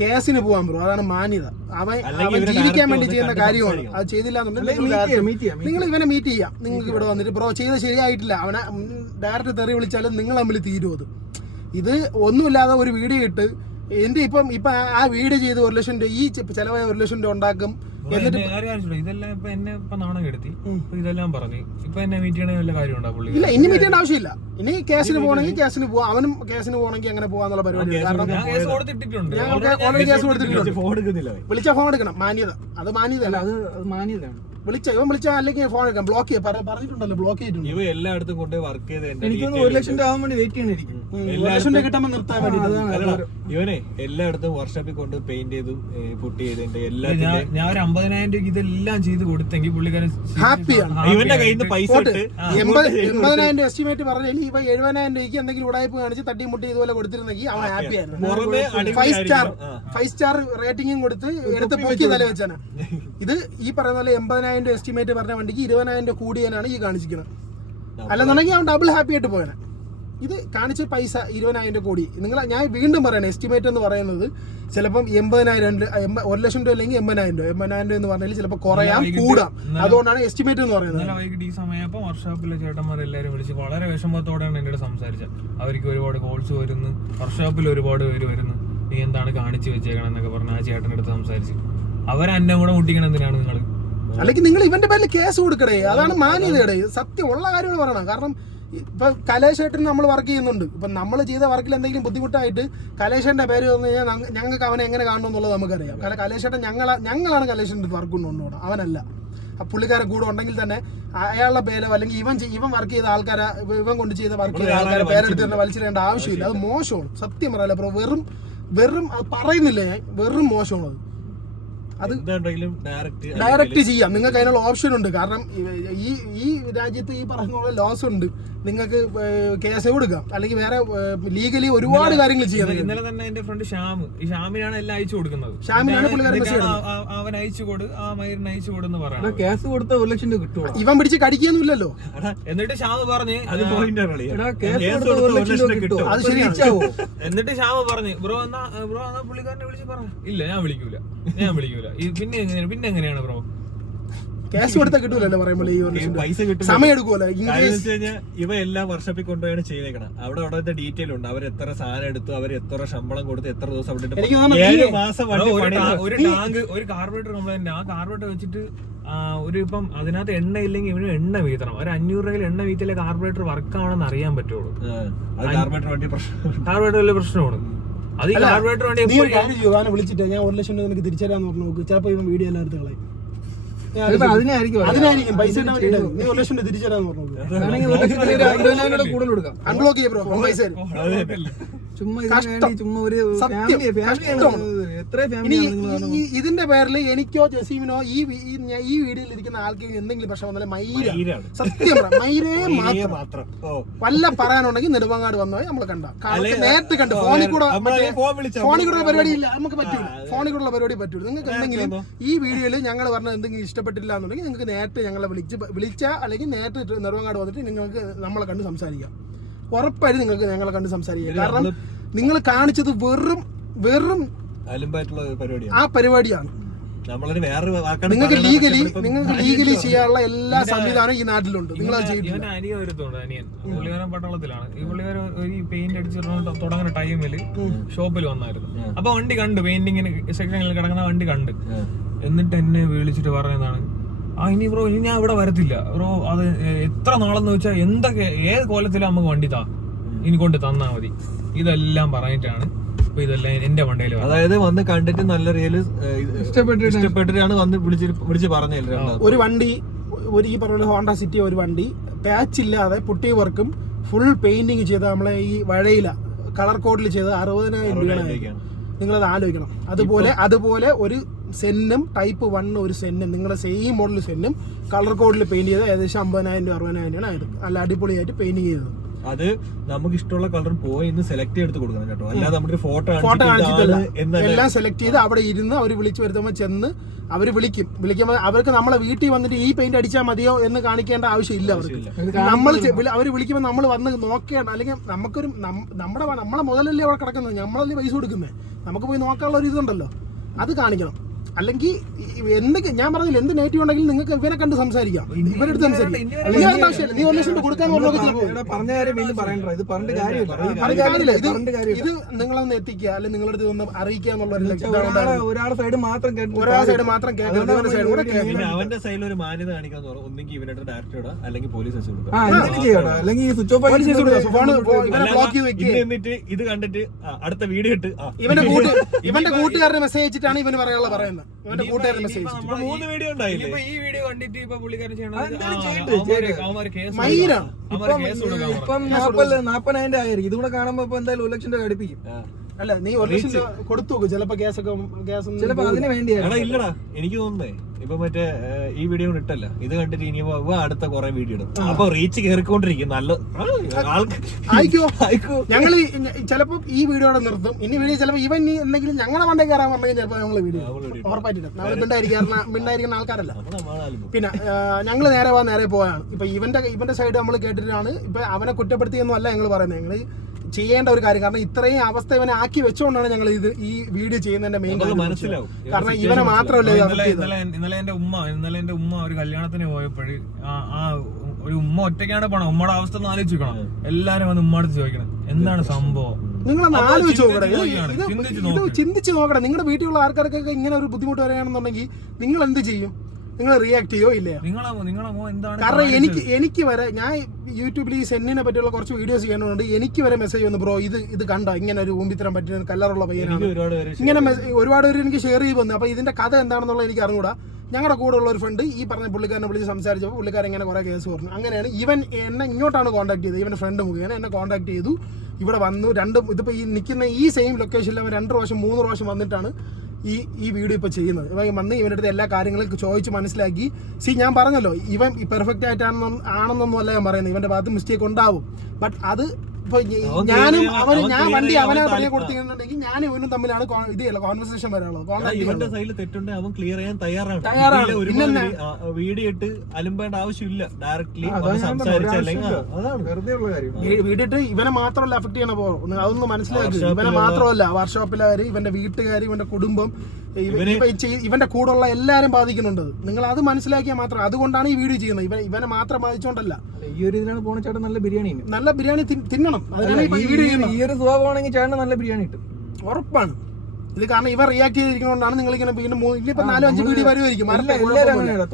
കേസിന് പോവാൻ ബ്രോ, അതാണ് മാന്യത. അവൻ ജീവിക്കാൻ വേണ്ടി ചെയ്യുന്ന കാര്യമാണ്. അത് ചെയ്തില്ല എന്നുണ്ടെങ്കിൽ നിങ്ങൾ ഇവനെ മീറ്റ് ചെയ്യാം. നിങ്ങൾക്ക് ഇവിടെ വന്നിട്ട് ബ്രോ ചെയ്ത് ശരിയായിട്ടില്ല, അവനെ ഡയറക്റ്റ് തെറി വിളിച്ചാലും നിങ്ങൾ തമ്മിൽ തീരും. ഇത് ഒന്നുമില്ലാതെ ഒരു വീഡിയോ ഇട്ട് എന്റെ ഇപ്പം ആ വീട് ചെയ്ത് 1 ലക്ഷം രൂപ ഈ ചെലവായ 1 ലക്ഷം രൂപ ഉണ്ടാക്കും. എന്നിട്ട് ഇതെല്ലാം ഇപ്പൊ എന്നെ ഇപ്പൊ നാണം കെടുത്തി. ഇതെല്ലാം പറഞ്ഞു ഇപ്പൊ എന്നെ മീറ്റ് ചെയ്യണ വല്ല കാര്യമുണ്ടോ പുള്ളി? ഇല്ല, ഇനി മീറ്റ് ചെയ്യേണ്ട ആവശ്യമില്ല. ഇനി കേസിന് പോകണമെങ്കിൽ കേസിന് പോവാം. അവനും കേസിന് പോകണമെങ്കിൽ അങ്ങനെ പോകാന്നുള്ള പരിപാടി. കാരണം കേസ് കൊടുത്തിട്ടുണ്ട്. ഞങ്ങൾക്ക് ഓൾറെഡി കേസ് കൊടുത്തിട്ടുണ്ട്. ഫോൺ എടുക്കുന്നില്ല. വിളിച്ചാൽ ഫോൺ എടുക്കണം. മാന്യത, അത് മാന്യതയല്ല. അത് മാന്യതയാണ്. ഇവൻ വിളിച്ചാൽ അല്ലെങ്കിൽ ഫോൺ എടുക്കാം. ബ്ലോക്ക് ചെയ്യാം, പറഞ്ഞിട്ടുണ്ടല്ലോ, ബ്ലോക്ക് ചെയ്തിട്ടുണ്ട്. ഇവ എല്ലായിടത്തും കൊണ്ട് വർക്ക് ചെയ്ത് എനിക്കൊന്ന് 1 ലക്ഷം രൂപ ആവാൻ വേണ്ടി വെയിറ്റ് ചെയ്യണിരിക്കും. 1 ലക്ഷം രൂപ കിട്ടുമ്പോൾ നിർത്താൻ വേണ്ടി. ഇവനെ എല്ലായിടത്തും വർക്ക്ഷോപ്പിൽ കൊണ്ട് പെയിന്റ് ചെയ്തും പുട്ടി ചെയ്തതിന്റെ എല്ലാത്തിന്റെയും ഞാൻ ഒരു 50,000 രൂപയ്ക്ക് ഇതെല്ലാം ചെയ്ത് കൊടുത്തെങ്കിൽ പുള്ളിക്കാരൻ ഹാപ്പിയാണ്. ഇവന്റെ കയ്യിൽ നിന്ന് പൈസ ഇട്ട് 80,000 രൂപ എസ്റ്റിമേറ്റ് പറഞ്ഞാൽ ഇവ 70,000 രൂപയ്ക്ക് എന്തെങ്കിലും ഉടായ്പ കാണിച്ച് തട്ടിമുട്ടി ഇതുപോലെ കൊടുത്തിരുന്നെങ്കിൽ അവൻ ഹാപ്പിയായിരുന്നു. പുറമെ 5 സ്റ്റാർ റേറ്റിംഗും കൊടുത്ത് എടുത്ത് പൊക്കി തല വെച്ചാണ്. ഇത് ഈ പറയുന്ന പോലെ 80,000 രൂപ എസ്റ്റിമേറ്റ് പറഞ്ഞ വണ്ടിക്ക് 20,000 രൂപ കൂടിയാനാണ് ഈ കാണിച്ചിരിക്കുന്നത്. അല്ലെന്നുണ്ടെങ്കിൽ അവൻ ഡബിൾ ഹാപ്പി ആയിട്ട് പോയാണ്. ഇത് കാണിച്ച പൈസ 20,000 രൂപ കൂടി. ഞാൻ വീണ്ടും പറയണേ, എസ്റ്റിമേറ്റ് എന്ന് പറയുന്നത് ചിലപ്പം 80,000 1 ലക്ഷം രൂപ അല്ലെങ്കിൽ 80,000 രൂപ. 80,000 രൂപ എന്ന് പറഞ്ഞാൽ ചിലപ്പോൾ കുറയാം കൂടാം. അതുകൊണ്ടാണ് എസ്റ്റിമേറ്റ് എന്ന് പറയുന്നത്. വൈകിട്ട് ഈ സമയപ്പോ വർക്ക്ഷോപ്പിലെ ചേട്ടന്മാരെല്ലാരും വിളിച്ച് വളരെ വിഷമത്തോടെയാണ് എന്നോട് സംസാരിച്ചത്. അവർക്ക് ഒരുപാട് കോൾസ് വരുന്നു, വർക്ക്ഷോപ്പിൽ ഒരുപാട് പേര് വരുന്നു, നീ എന്താണ് കാണിച്ചു വെച്ചേക്കണം എന്നൊക്കെ പറഞ്ഞ് ആ ചേട്ടൻ്റെ അടുത്ത് സംസാരിച്ച് അവരെന്നെ കൂടെ മുട്ടിക്കണം. എന്തിനാണ് നിങ്ങൾ? അല്ലെങ്കിൽ നിങ്ങൾ ഇവന്റെ പേരിൽ കേസ് കൊടുക്കടേ. അതാണ് മാന്യതയുടെ. സത്യം ഉള്ള കാര്യങ്ങൾ പറയണം. കാരണം ഇപ്പൊ കലേഷേട്ടന് നമ്മൾ വർക്ക് ചെയ്യുന്നുണ്ട്. ഇപ്പൊ നമ്മൾ ചെയ്ത വർക്കിൽ എന്തെങ്കിലും ബുദ്ധിമുട്ടായിട്ട് കലേഷന്റെ പേര് വന്നു കഴിഞ്ഞാൽ ഞങ്ങൾക്ക് അവനെ എങ്ങനെ കാണണം എന്നുള്ളത് നമുക്കറിയാം. കാരണം കലേഷേട്ടൻ ഞങ്ങളാണ് കലേഷന്റെ വർക്ക് കൊണ്ടുപോകണം, അവനല്ല. പുള്ളിക്കാരെ കൂടെ ഉണ്ടെങ്കിൽ തന്നെ അയാളുടെ പേരോ അല്ലെങ്കിൽ ഇവൻ വർക്ക് ചെയ്ത ആൾക്കാരെ, ഇവൻ കൊണ്ട് ചെയ്ത വർക്ക് ചെയ്ത ആൾക്കാരെ പേരെടുത്ത് തന്നെ വലിച്ചിടേണ്ട ആവശ്യമില്ല. അത് മോശമാണ്, സത്യം പറയാലോ ബ്രോ. വെറും പറയുന്നില്ല ഞാൻ, വെറും മോശമാണ് അത്. ഡയറക്റ്റ് ചെയ്യാം. നിങ്ങൾക്ക് അതിനുള്ള ഓപ്ഷൻ ഉണ്ട്. കാരണം ഈ രാജ്യത്ത് ഈ പറയുന്ന പോലെ ലോസ് ഉണ്ട്. നിങ്ങൾക്ക് കേസ് കൊടുക്കാം, അല്ലെങ്കിൽ വേറെ ലീഗലി ഒരുപാട് കാര്യങ്ങൾ ചെയ്യാം. ഇന്നലെ തന്നെ എന്റെ ഫ്രണ്ട് ഷ്യാമിനാണ് എല്ലാം അയച്ചു കൊടുക്കുന്നത്. ഷ്യാമിനാണ് പുള്ളിക്കാരൻ അവൻ അയച്ചു കൊടു, ആ മയിറിന് അയച്ചു കൊടുന്ന് പറയാം. കേസ് കൊടുത്ത 1 ലക്ഷം രൂപ കിട്ടുമോ? ഇവൻ പിടിച്ച് കടിക്കൊന്നുമില്ലല്ലോ. എന്നിട്ട് ഷ്യാമ് പറഞ്ഞ് അത് കേസ് കൊടുത്ത 1 ലക്ഷം രൂപ കിട്ടുമോ? അത് ശരിയാവോ? എന്നിട്ട് ഷ്യാമ് പറഞ്ഞ് ബ്രോ എന്നാ പുള്ളിക്കാരനെ വിളിച്ച് പറഞ്ഞു, ഇല്ല ഞാൻ വിളിക്കൂല. പിന്നെ എങ്ങനെയാണ് ബ്രോ കേസ് കൊടുത്താൽ കിട്ടൂലല്ലോ പറയുമ്പോൾ. പൈസ കിട്ടും, സമയം എടുക്കുമല്ലോ. ഇവ എല്ലാം വർക്ക്ഷോപ്പിൽ കൊണ്ടുപോയാണ് ചെയ്തേക്കണം. അവിടെ ഡീറ്റെയിൽ ഉണ്ട്. അവർ എത്ര സാധനം എടുത്തു, അവർ എത്ര ശമ്പളം കൊടുത്ത്, എത്ര ദിവസം അവിടെ 7 മാസം ഒരു കാർബറേറ്റർ കംപ്ലൈന്റ്. ആ കാർബറേറ്റർ വെച്ചിട്ട് ഇപ്പം അതിനകത്ത് എണ്ണ ഇല്ലെങ്കിൽ ഇവന് എണ്ണ വീതണം. ഒരു 500 രൂപയിൽ എണ്ണ വീത്തിലെ കാർബറേറ്റർ വർക്ക് ആണെന്ന് അറിയാൻ പറ്റുള്ളൂ. കാർബറേറ്റർ വലിയ പ്രശ്നമാണ്. അത് ഈ കാർബറേറ്റർ വേണ്ടി വിളിച്ചിട്ട് ഞാൻ 1 ലക്ഷം രൂപ നിനക്ക് തിരിച്ചരാന്ന് പറഞ്ഞു നോക്ക്. ചിലപ്പോ ഇവൻ വീഡിയോ എല്ലാം എടുത്ത് കളയും. അതിനായിരിക്കും പൈസ നീ 1 ലക്ഷം രൂപ തിരിച്ചരാന്ന് പറഞ്ഞു നോക്ക്. കൂടുതൽ കൊടുക്കാം. അൺബ്ലോക്ക് ചെയ്യ ബ്രോ, പൈസ ചുമ്മാ ഒരു ഇതിന്റെ പേരിൽ എനിക്കോ ജസീമിനോ ഈ വീഡിയോയിൽ ഇരിക്കുന്ന ആൾക്കെങ്കിലും എന്തെങ്കിലും പ്രശ്നം വന്നാലും മൈര, സത്യം മൈരേ മാത്രം വല്ല പറയാനുണ്ടെങ്കിൽ നെടുമങ്ങാട് വന്നോ നമ്മൾ കണ്ട നേരത്തെ കണ്ട് ഫോണിൽ കൂടെ പരിപാടി ഇല്ല, നമുക്ക് പറ്റൂല. ഫോണിൽ കൂടെ പരിപാടി പറ്റൂല. നിങ്ങൾക്ക് എന്തെങ്കിലും ഈ വീഡിയോയിൽ ഞങ്ങൾ പറഞ്ഞ എന്തെങ്കിലും ഇഷ്ടപ്പെട്ടില്ല എന്നുണ്ടെങ്കിൽ നിങ്ങൾക്ക് നേരത്തെ ഞങ്ങളെ വിളിച്ചാൽ അല്ലെങ്കിൽ നേരത്തെ നെടുമങ്ങാട് വന്നിട്ട് നിങ്ങൾക്ക് നമ്മളെ കണ്ട് സംസാരിക്കാം. ഉറപ്പായിട്ട് നിങ്ങൾക്ക് ഞങ്ങളെ കണ്ട് സംസാരിക്കാം. കാരണം നിങ്ങൾ കാണിച്ചത് വെറും ആ പരിപാടിയാണ്. നിങ്ങൾക്ക് ലീഗലി ചെയ്യാനുള്ള എല്ലാ സംവിധാനവും ഈ നാട്ടിലുണ്ട്. നിങ്ങൾ അനിയൻ പുള്ളിക്കാരൻ പട്ടാളത്തിലാണ്. ഈ പുള്ളിക്കാരൻ ഈ പെയിന്റ് അടിച്ച് തുടങ്ങുന്ന ടൈമില് ഷോപ്പിൽ വന്നായിരുന്നു. അപ്പൊ വണ്ടി കണ്ടു, പെയിന്റിങ്ങിന് സെക്ഷനിൽ കിടക്കുന്ന വണ്ടി കണ്ട്. എന്നിട്ട് എന്നെ വിളിച്ചിട്ട് പറഞ്ഞതാണ്, ഇനി ബ്രോ ഇനി ഞാൻ ഇവിടെ വരത്തില്ല ബ്രോ. അത് എത്ര നാളെന്ന് വെച്ചാൽ എന്തൊക്കെ ഏത് കോലത്തിലും നമുക്ക് വണ്ടി ഇനി കൊണ്ട് തന്നാ മതി. ഇതെല്ലാം പറഞ്ഞിട്ടാണ് ഇപ്പൊ ഇതെല്ലാം എന്റെ വണ്ടിയിൽ. അതായത് വന്ന് കണ്ടിട്ട് നല്ല റിയൽ ഇഷ്ടപ്പെട്ടിട്ടാണ് വന്ന് വിളിച്ച് പറഞ്ഞില്ല. ഒരു വണ്ടി, ഈ പറഞ്ഞ ഹോണ്ട സിറ്റി ഒരു വണ്ടി പാച്ച് ഇല്ലാതെ പുട്ടി വർക്കും ഫുൾ പെയിന്റിങ് ചെയ്ത നമ്മളെ ഈ വഴയില കളർ കോഡിൽ ചെയ്ത് 60,000 രൂപയാണ്. നിങ്ങളത് ആലോചിക്കണം. അതുപോലെ ഒരു സെന്നും ടൈപ്പ് 1 ഒരു സെന്നും നിങ്ങളുടെ സെയിം മോഡൽ സെന്നും കളർ കോഡിൽ പെയിന്റ് ചെയ്ത് ഏകദേശം 50,000 60,000 ആയത്. നല്ല അടിപൊളിയായിട്ട് പെയിന്റിങ് ചെയ്തത്. അത് നമുക്ക് ഇഷ്ടമുള്ള കളർ പോയി ഇന്ന് സെലക്ട് ചെയ്ത് കൊടുക്കണം കേട്ടോ. അല്ലാതെ നമ്മുടെ ഫോട്ടോ കാണിച്ചിട്ടില്ല, എല്ലാം സെലക്ട് ചെയ്ത് അവിടെ ഇരുന്ന് അവർ വിളിച്ചു വരുത്തുമ്പോൾ ചെന്ന് അവർ വിളിക്കുമ്പോൾ അവർക്ക് നമ്മളെ വീട്ടിൽ വന്നിട്ട് ഈ പെയിന്റ് അടിച്ചാൽ മതിയോ എന്ന് കാണിക്കേണ്ട ആവശ്യമില്ല അവർക്ക്. അവർ വിളിക്കുമ്പോൾ നമ്മൾ വന്ന് നോക്കേണ്ട, അല്ലെങ്കിൽ നമുക്കൊരു നമ്മളെ മുതലല്ലേ അവിടെ കിടക്കുന്നത്, നമ്മളല്ലേ പൈസ കൊടുക്കുന്നത്, നമുക്ക് പോയി നോക്കാനുള്ള ഒരു ഇതുണ്ടല്ലോ, അത് കാണിക്കണം. അല്ലെങ്കിൽ എന്തൊക്കെ ഞാൻ പറഞ്ഞില്ല, എന്ത് നെഗറ്റീവ് ഉണ്ടെങ്കിലും നിങ്ങൾക്ക് ഇവരെ കണ്ട് സംസാരിക്കാം, ഇവരെടുത്ത് സംസാരിക്കാം. അല്ലെങ്കിൽ അതിന്റെ ആവശ്യമില്ല, നീ 1 ലക്ഷം രൂപ കൊടുക്കാൻ പറഞ്ഞ കാര്യം വീണ്ടും പറയണ്ട, ഇത് പറഞ്ഞിട്ട് കാര്യമില്ല. ഇത് നിങ്ങളൊന്ന് എത്തിക്കുക, അല്ലെങ്കിൽ നിങ്ങളടുത്ത് ഒന്ന് അറിയിക്കുക എന്നുള്ള ഒരാളുടെ സൈഡ് മാത്രം കേൾക്കുന്നത്, അവന്റെ സൈഡിൽ ഒരു മാന്യത കാണിക്കാന്ന് പറഞ്ഞു. ഒന്നെങ്കിൽ ഇവരുടെ ഡയറക്റ്റ് ഇടാം, അല്ലെങ്കിൽ പോലീസ് കേസ് കൊടുക്കാം. അല്ലെങ്കിൽ സ്വിച്ച് ഓഫ് എന്നിട്ട് ഇത് കണ്ടിട്ട് അടുത്ത വീഡിയോ ഇട്ട് ഇവന്റെ കൂട്ടുകാരുടെ മെസ്സേജ് വെച്ചിട്ടാണ് ഇവന് പറയാനുള്ള പറയുന്നത്. ഇവന്റെ കൂട്ടുകാരുടെ മെസ്സേജ് 3 വീഡിയോ ഉണ്ടായില്ലേ? ഈ വീഡിയോ കണ്ടിട്ട് ഇപ്പൊ പുള്ളിക്കാരൻ ഇപ്പം 40,000 ആയിരിക്കും. ഇതുകൂടെ കാണുമ്പോ ഇപ്പൊ എന്തായാലും 1 ലക്ഷം രൂപ അടുപ്പിക്കും. അല്ല, നീ 1 ലക്ഷം കൊടുത്തു നോക്ക്, ചിലപ്പോ ഗ്യാസ് ചിലപ്പോ അതിന് വേണ്ടിയാണ്. ഇല്ലടാ, എനിക്ക് തോന്നുന്നേ ഇപ്പൊ മറ്റേ ഈ വീഡിയോ ഇട്ടല്ല, ഇത് കണ്ടിട്ട് ഇനി അടുത്ത കുറെ വീഡിയോ ഇടും. അപ്പൊ റീച്ച് കയറിക്കൊണ്ടിരിക്കും. നല്ല ആയിക്കോ. ഞങ്ങള് ചിലപ്പോ ഈ വീഡിയോടെ നിർത്തും. ഇനി വീഡിയോ ചിലപ്പോ ഇവൻ എന്തെങ്കിലും ഞങ്ങളുടെ മണ്ടേ കയറാൻ പറഞ്ഞെങ്കിൽ ചിലപ്പോ ഞങ്ങള് വീഡിയോ ഉറപ്പായിട്ടില്ല. നമ്മൾ മിണ്ടായിരിക്കുന്ന ആൾക്കാരല്ല. പിന്നെ ഞങ്ങള് നേരെ പോയാണ്. ഇപ്പൊ ഇവന്റെ സൈഡ് നമ്മൾ കേട്ടിട്ടാണ്. ഇപ്പൊ അവനെ കുറ്റപ്പെടുത്തിയൊന്നും അല്ല ഞങ്ങൾ പറയുന്നത്. ഞങ്ങള് ചെയ്യേണ്ട ഒരു കാര്യം, കാരണം ഇത്രയും അവസ്ഥ ഇവനെ ആക്കി വെച്ചുകൊണ്ടാണ് ഞങ്ങൾ ഈ വീഡിയോ ചെയ്യുന്നതിന്റെ മെയിൻ മനസ്സിലാവും. കാരണം ഇവനെ മാത്രമല്ല. ഇന്നലെ എന്റെ ഉമ്മ ഒരു കല്യാണത്തിന് പോയപ്പോഴ് ഒരു ഉമ്മ ഒറ്റയ്ക്കാണ് പോണം. ഉമ്മയുടെ അവസ്ഥ ഒന്ന് ആലോചിക്കണം. എല്ലാരും വന്ന് ഉമ്മ അടുത്ത് ചോദിക്കണം എന്താണ് സംഭവം. നിങ്ങളൊന്ന് ആലോചിച്ച് നോക്കണേ, ഇത് ചിന്തിച്ച് നോക്കണേ. നിങ്ങളുടെ വീട്ടിലുള്ള ആൾക്കാർക്കൊക്കെ ഇങ്ങനെ ഒരു ബുദ്ധിമുട്ട് വരികയാണെന്നുണ്ടെങ്കിൽ നിങ്ങൾ എന്ത് ചെയ്യും? നിങ്ങൾ റിയാക്ട് ചെയ്യോ ഇല്ലയോ? കാരണം എനിക്ക് വരെ ഞാൻ യൂട്യൂബിൽ ഈ സെന്നിനെ പറ്റിയുള്ള കുറച്ച് വീഡിയോസ് ചെയ്യാനുണ്ട്. എനിക്ക് വരെ മെസ്സേജ് വന്നു, ബ്രോ ഇത് കണ്ട ഇങ്ങനെ ഒരു ഊമ്പിത്തരം പറ്റിയ കല്ലറുള്ള പയ്യനാണ്. ഇങ്ങനെ ഒരുപാട് പേര് എനിക്ക് ഷെയർ ചെയ്ത് വന്നു. അപ്പൊ ഇതിന്റെ കഥ എന്താണെന്നുള്ളത് എനിക്ക് അറിഞ്ഞൂടാ. ഞങ്ങളുടെ കൂടെ ഉള്ള ഒരു ഫ്രണ്ട് ഈ പറഞ്ഞ പുള്ളിക്കാരനെ വിളിച്ച് സംസാരിച്ചപ്പോൾ പുള്ളിക്കാരൻ ഇങ്ങനെ കുറെ കേസ് പറഞ്ഞു. അങ്ങനെയാണ് ഇവൻ എന്നെ ഇങ്ങോട്ടാണ് കോൺടാക്ട് ചെയ്തത്. ഇവന്റെ ഫ്രണ്ട് മുഖേന എന്നെ കോൺടാക്ട് ചെയ്തു. ഇവിടെ വന്നു. ഇതിപ്പോ ഈ നിൽക്കുന്ന ഈ സെയിം ലൊക്കേഷനിൽ അവൻ 2 പ്രാവശ്യം 3 പ്രാവശ്യം വന്നിട്ടാണ് ഈ വീഡിയോ ഇപ്പോൾ ചെയ്യുന്നത്. ഇവൻ വന്ന് ഇവൻ്റെ അടുത്ത് എല്ലാ കാര്യങ്ങളും ചോദിച്ച് മനസ്സിലാക്കി. ഞാൻ പറഞ്ഞല്ലോ, ഇവൻ പെർഫെക്റ്റ് ആണെന്നൊന്നും അല്ല ഞാൻ പറയുന്നത്. ഇവന്റെ ഭാഗത്ത് മിസ്റ്റേക്ക് ഉണ്ടാവും. ബട്ട് അത് ഇപ്പൊ ഞാൻ വണ്ടി അവനെ പറഞ്ഞു കൊടുത്തിട്ടുണ്ടെങ്കിൽ ഞാൻ ഇവനും തമ്മിലാണ് കോൺവെർസേഷൻ വരാനുള്ളത്. ഇവന്റെ സൈഡിൽ തെറ്റുണ്ട്, അവൻ ക്ലിയർ ചെയ്യാൻ തയ്യാറാണ്. വീഡിയോ ഇട്ട് അലുമ്പേണ്ട ആവശ്യമില്ല. ഡയറക്ട്ലി വീഡിയോ ഇട്ട് ഇവനെ മാത്രമല്ല അഫക്ട് ചെയ്യണ പോകും. അതൊന്ന് മനസ്സിലാക്കി. ഇവനെ മാത്രമല്ല, വർക്ക്ഷോപ്പിലാര്, ഇവന്റെ വീട്ടുകാർ, ഇവന്റെ കുടുംബം, ഇവന്റെ കൂടെയുള്ള എല്ലാരും ബാധിക്കുന്നുണ്ട്. നിങ്ങൾ അത് മനസ്സിലാക്കിയാൽ മാത്രം. അതുകൊണ്ടാണ് ഈ വീഡിയോ ചെയ്യുന്നത്. ഇവനെ മാത്രം ബാധിച്ചോണ്ടല്ല. ഈ ഒരു ഇതിലാണ് പോണ ചേട്ടൻ നല്ല ബിരിയാണി തിന്നണം. അതിനാണ് ഈ ഒരു സ്വഭാവമാണെങ്കിൽ ചേട്ടൻ നല്ല ബിരിയാണി കിട്ടും, ഉറപ്പാണ്. ഇത് കാരണം ഇവ റിയാക്ട് ചെയ്തിരിക്കുന്നതുകൊണ്ടാണ് നിങ്ങൾ ഇങ്ങനെ വീണ്ടും 4-5 വീഡിയോ വരുമായിരിക്കും.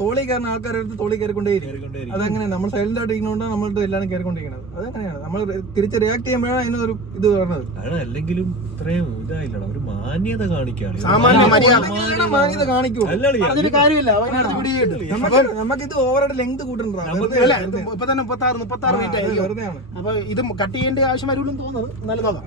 തോളി കയറുന്ന ആൾക്കാരെടുത്ത് തോളി കയറിക്കൊണ്ടേയിരിക്കും. അതങ്ങനെ നമ്മൾ സൈലന്റ് ആയിട്ട് ഇരിക്കുന്നതുകൊണ്ട് നമ്മളുടെ എല്ലാവരും കയറിക്കൊണ്ടിരിക്കുന്നത്. അതങ്ങനെയാണ്. നമ്മൾ തിരിച്ച് റിയാക്ട് ചെയ്യുമ്പോഴാണ് അതിനൊരു ഇത് പറഞ്ഞത്. അല്ലെങ്കിലും ഇത്രയും ഇതായില്ല, ഒരു മാന്യത കാണിക്കാണ്. മാന്യത കാണിക്കൂ. അതിന് കാര്യമില്ല. നമുക്കിത് ഓവറായിട്ട് ലെങ്ത് കൂട്ടുന്നുണ്ടോ? ഇപ്പൊ തന്നെ 36 മിനിറ്റ് ആയി. അപ്പൊ ഇത് കട്ട് ചെയ്യേണ്ട ആവശ്യം വരുള്ളൂ തോന്നുന്നത്. നല്ലതാണ്.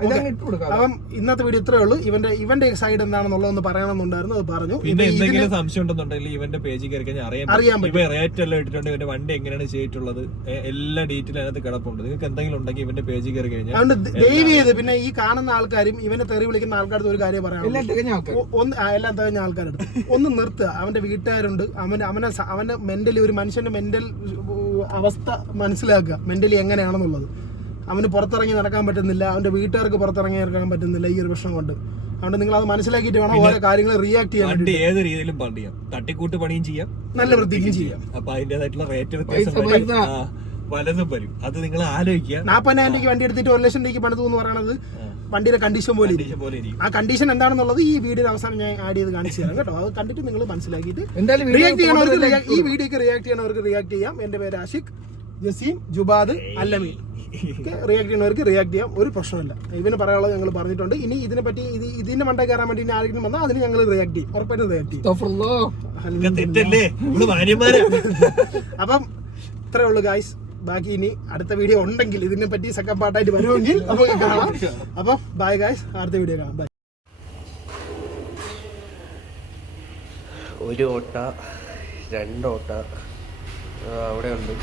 അപ്പം ഇന്നത്തെ വീഡിയോ ഇത്രേ ഉള്ളൂ. ഇവന്റെ സൈഡ് എന്താണെന്നുള്ളതൊന്ന് പറയണമെന്നുണ്ടായിരുന്നു, അത് പറഞ്ഞു. പിന്നെ എന്തെങ്കിലും സംശയം ഉണ്ടെന്നുണ്ടെങ്കിൽ ഇവന്റെ പേജിൽ കയറി കഴിഞ്ഞാൽ അറിയാൻ പറ്റും. റേറ്റ് എല്ലാം ഇട്ടിട്ടുണ്ട്, ഇവന്റെ വണ്ടി എങ്ങനെയാണ് ചെയ്തിട്ടുള്ളത്, എല്ലാ ഡീറ്റെയിൽ അതിനകത്ത് കിടപ്പുണ്ട്. നിങ്ങൾക്ക് എന്തെങ്കിലും ഉണ്ടെങ്കിൽ ഇവന്റെ പേജിൽ കയറി കഴിഞ്ഞാൽ അതുകൊണ്ട് ദയവ് ചെയ്ത് പിന്നെ ഈ കാണുന്ന ആൾക്കാരും ഇവനെ തെറി വിളിക്കുന്ന ആൾക്കാർക്ക് ഒരു കാര്യം പറയാം. എല്ലാം തികഞ്ഞ ആൾക്കാരുണ്ട്. ഒന്ന് നിർത്തുക. അവന്റെ വീട്ടുകാരുണ്ട്. അവന്റെ മെന്റലി, ഒരു മനുഷ്യന്റെ മെന്റൽ അവസ്ഥ മനസ്സിലാക്കുക, മെന്റലി എങ്ങനെയാണെന്നുള്ളത്. അവന് പുറത്തിറങ്ങി നടക്കാൻ പറ്റുന്നില്ല, അവന്റെ വീട്ടുകാർക്ക് പുറത്തിറങ്ങി നടക്കാൻ പറ്റുന്നില്ല ഈ ഒരു പ്രശ്നം കൊണ്ട്. അതുകൊണ്ട് നിങ്ങൾ അത് മനസ്സിലാക്കിയിട്ട് വേണം ഓരോ കാര്യങ്ങൾ റിയാക്ട് ചെയ്യാൻ. ഏത് രീതിയിലും പണിയാം, തട്ടിക്കൂട്ട് പണിയും ചെയ്യാം, നല്ല വൃത്തിക്കും ചെയ്യാം. അപ്പൊ അതിന്റേതായിട്ടുള്ള റേറ്റ് പലതും വരും. അത് നിങ്ങൾ ആലോചിക്കുക. 40,000 രൂപയ്ക്ക് വണ്ടി എടുത്തിട്ട് 1 ലക്ഷം രൂപയ്ക്ക് പണിതു എന്ന് പറയുന്നത് വണ്ടിയുടെ കണ്ടീഷൻ പോലെ ഇരിക്കും. ആ കണ്ടീഷൻ എന്താണെന്നുള്ളത് ഈ വീഡിയോ അവസാനം ഞാൻ ആഡ് ചെയ്ത് കാണിച്ചു തരാം കേട്ടോ. അത് കണ്ടിട്ട് നിങ്ങൾ മനസ്സിലാക്കിയിട്ട് റിയാക്ട് ചെയ്യണവർക്ക് ഈ വീഡിയോക്ക് റിയാക്ട് ചെയ്യണവർക്ക് റിയാക്ട് ചെയ്യാം. എന്റെ പേര് ആഷിഖ്, ജസീം, ജുബാദ്, അല്ലമീൻ. റിയാക്ട് ചെയ്യുന്നവർക്ക് റിയാക്ട് ചെയ്യാം, ഒരു പ്രശ്നമില്ല. ഇവന് പറയാനുള്ളത് ഞങ്ങൾ പറഞ്ഞിട്ടുണ്ട്. ഇനി ഇതിനെ പറ്റി ഇതിന്റെ മണ്ടേ കയറാൻ വേണ്ടി ആരെങ്കിലും വന്നാൽ അതിന് ഞങ്ങൾ റിയാക്ട് ചെയ്യും, ഉറപ്പായിട്ടും റിയാക്ട് ചെയ്യും. അപ്പം ഇത്രേ ഉള്ളൂ ഗായ്സ്. ബാക്കി ഇനി അടുത്ത വീഡിയോ ഉണ്ടെങ്കിൽ ഇതിനെ പറ്റി സെക്കൻഡ് പാർട്ടായിട്ട് വരുമെങ്കിൽ നമുക്ക് കാണാം. അപ്പം ബൈ ഗായ്സ്, അടുത്ത വീഡിയോ കാണാം. ബൈ. 1 ഓട്ട 2 ഓട്ട അവിടെ ഉണ്ട്.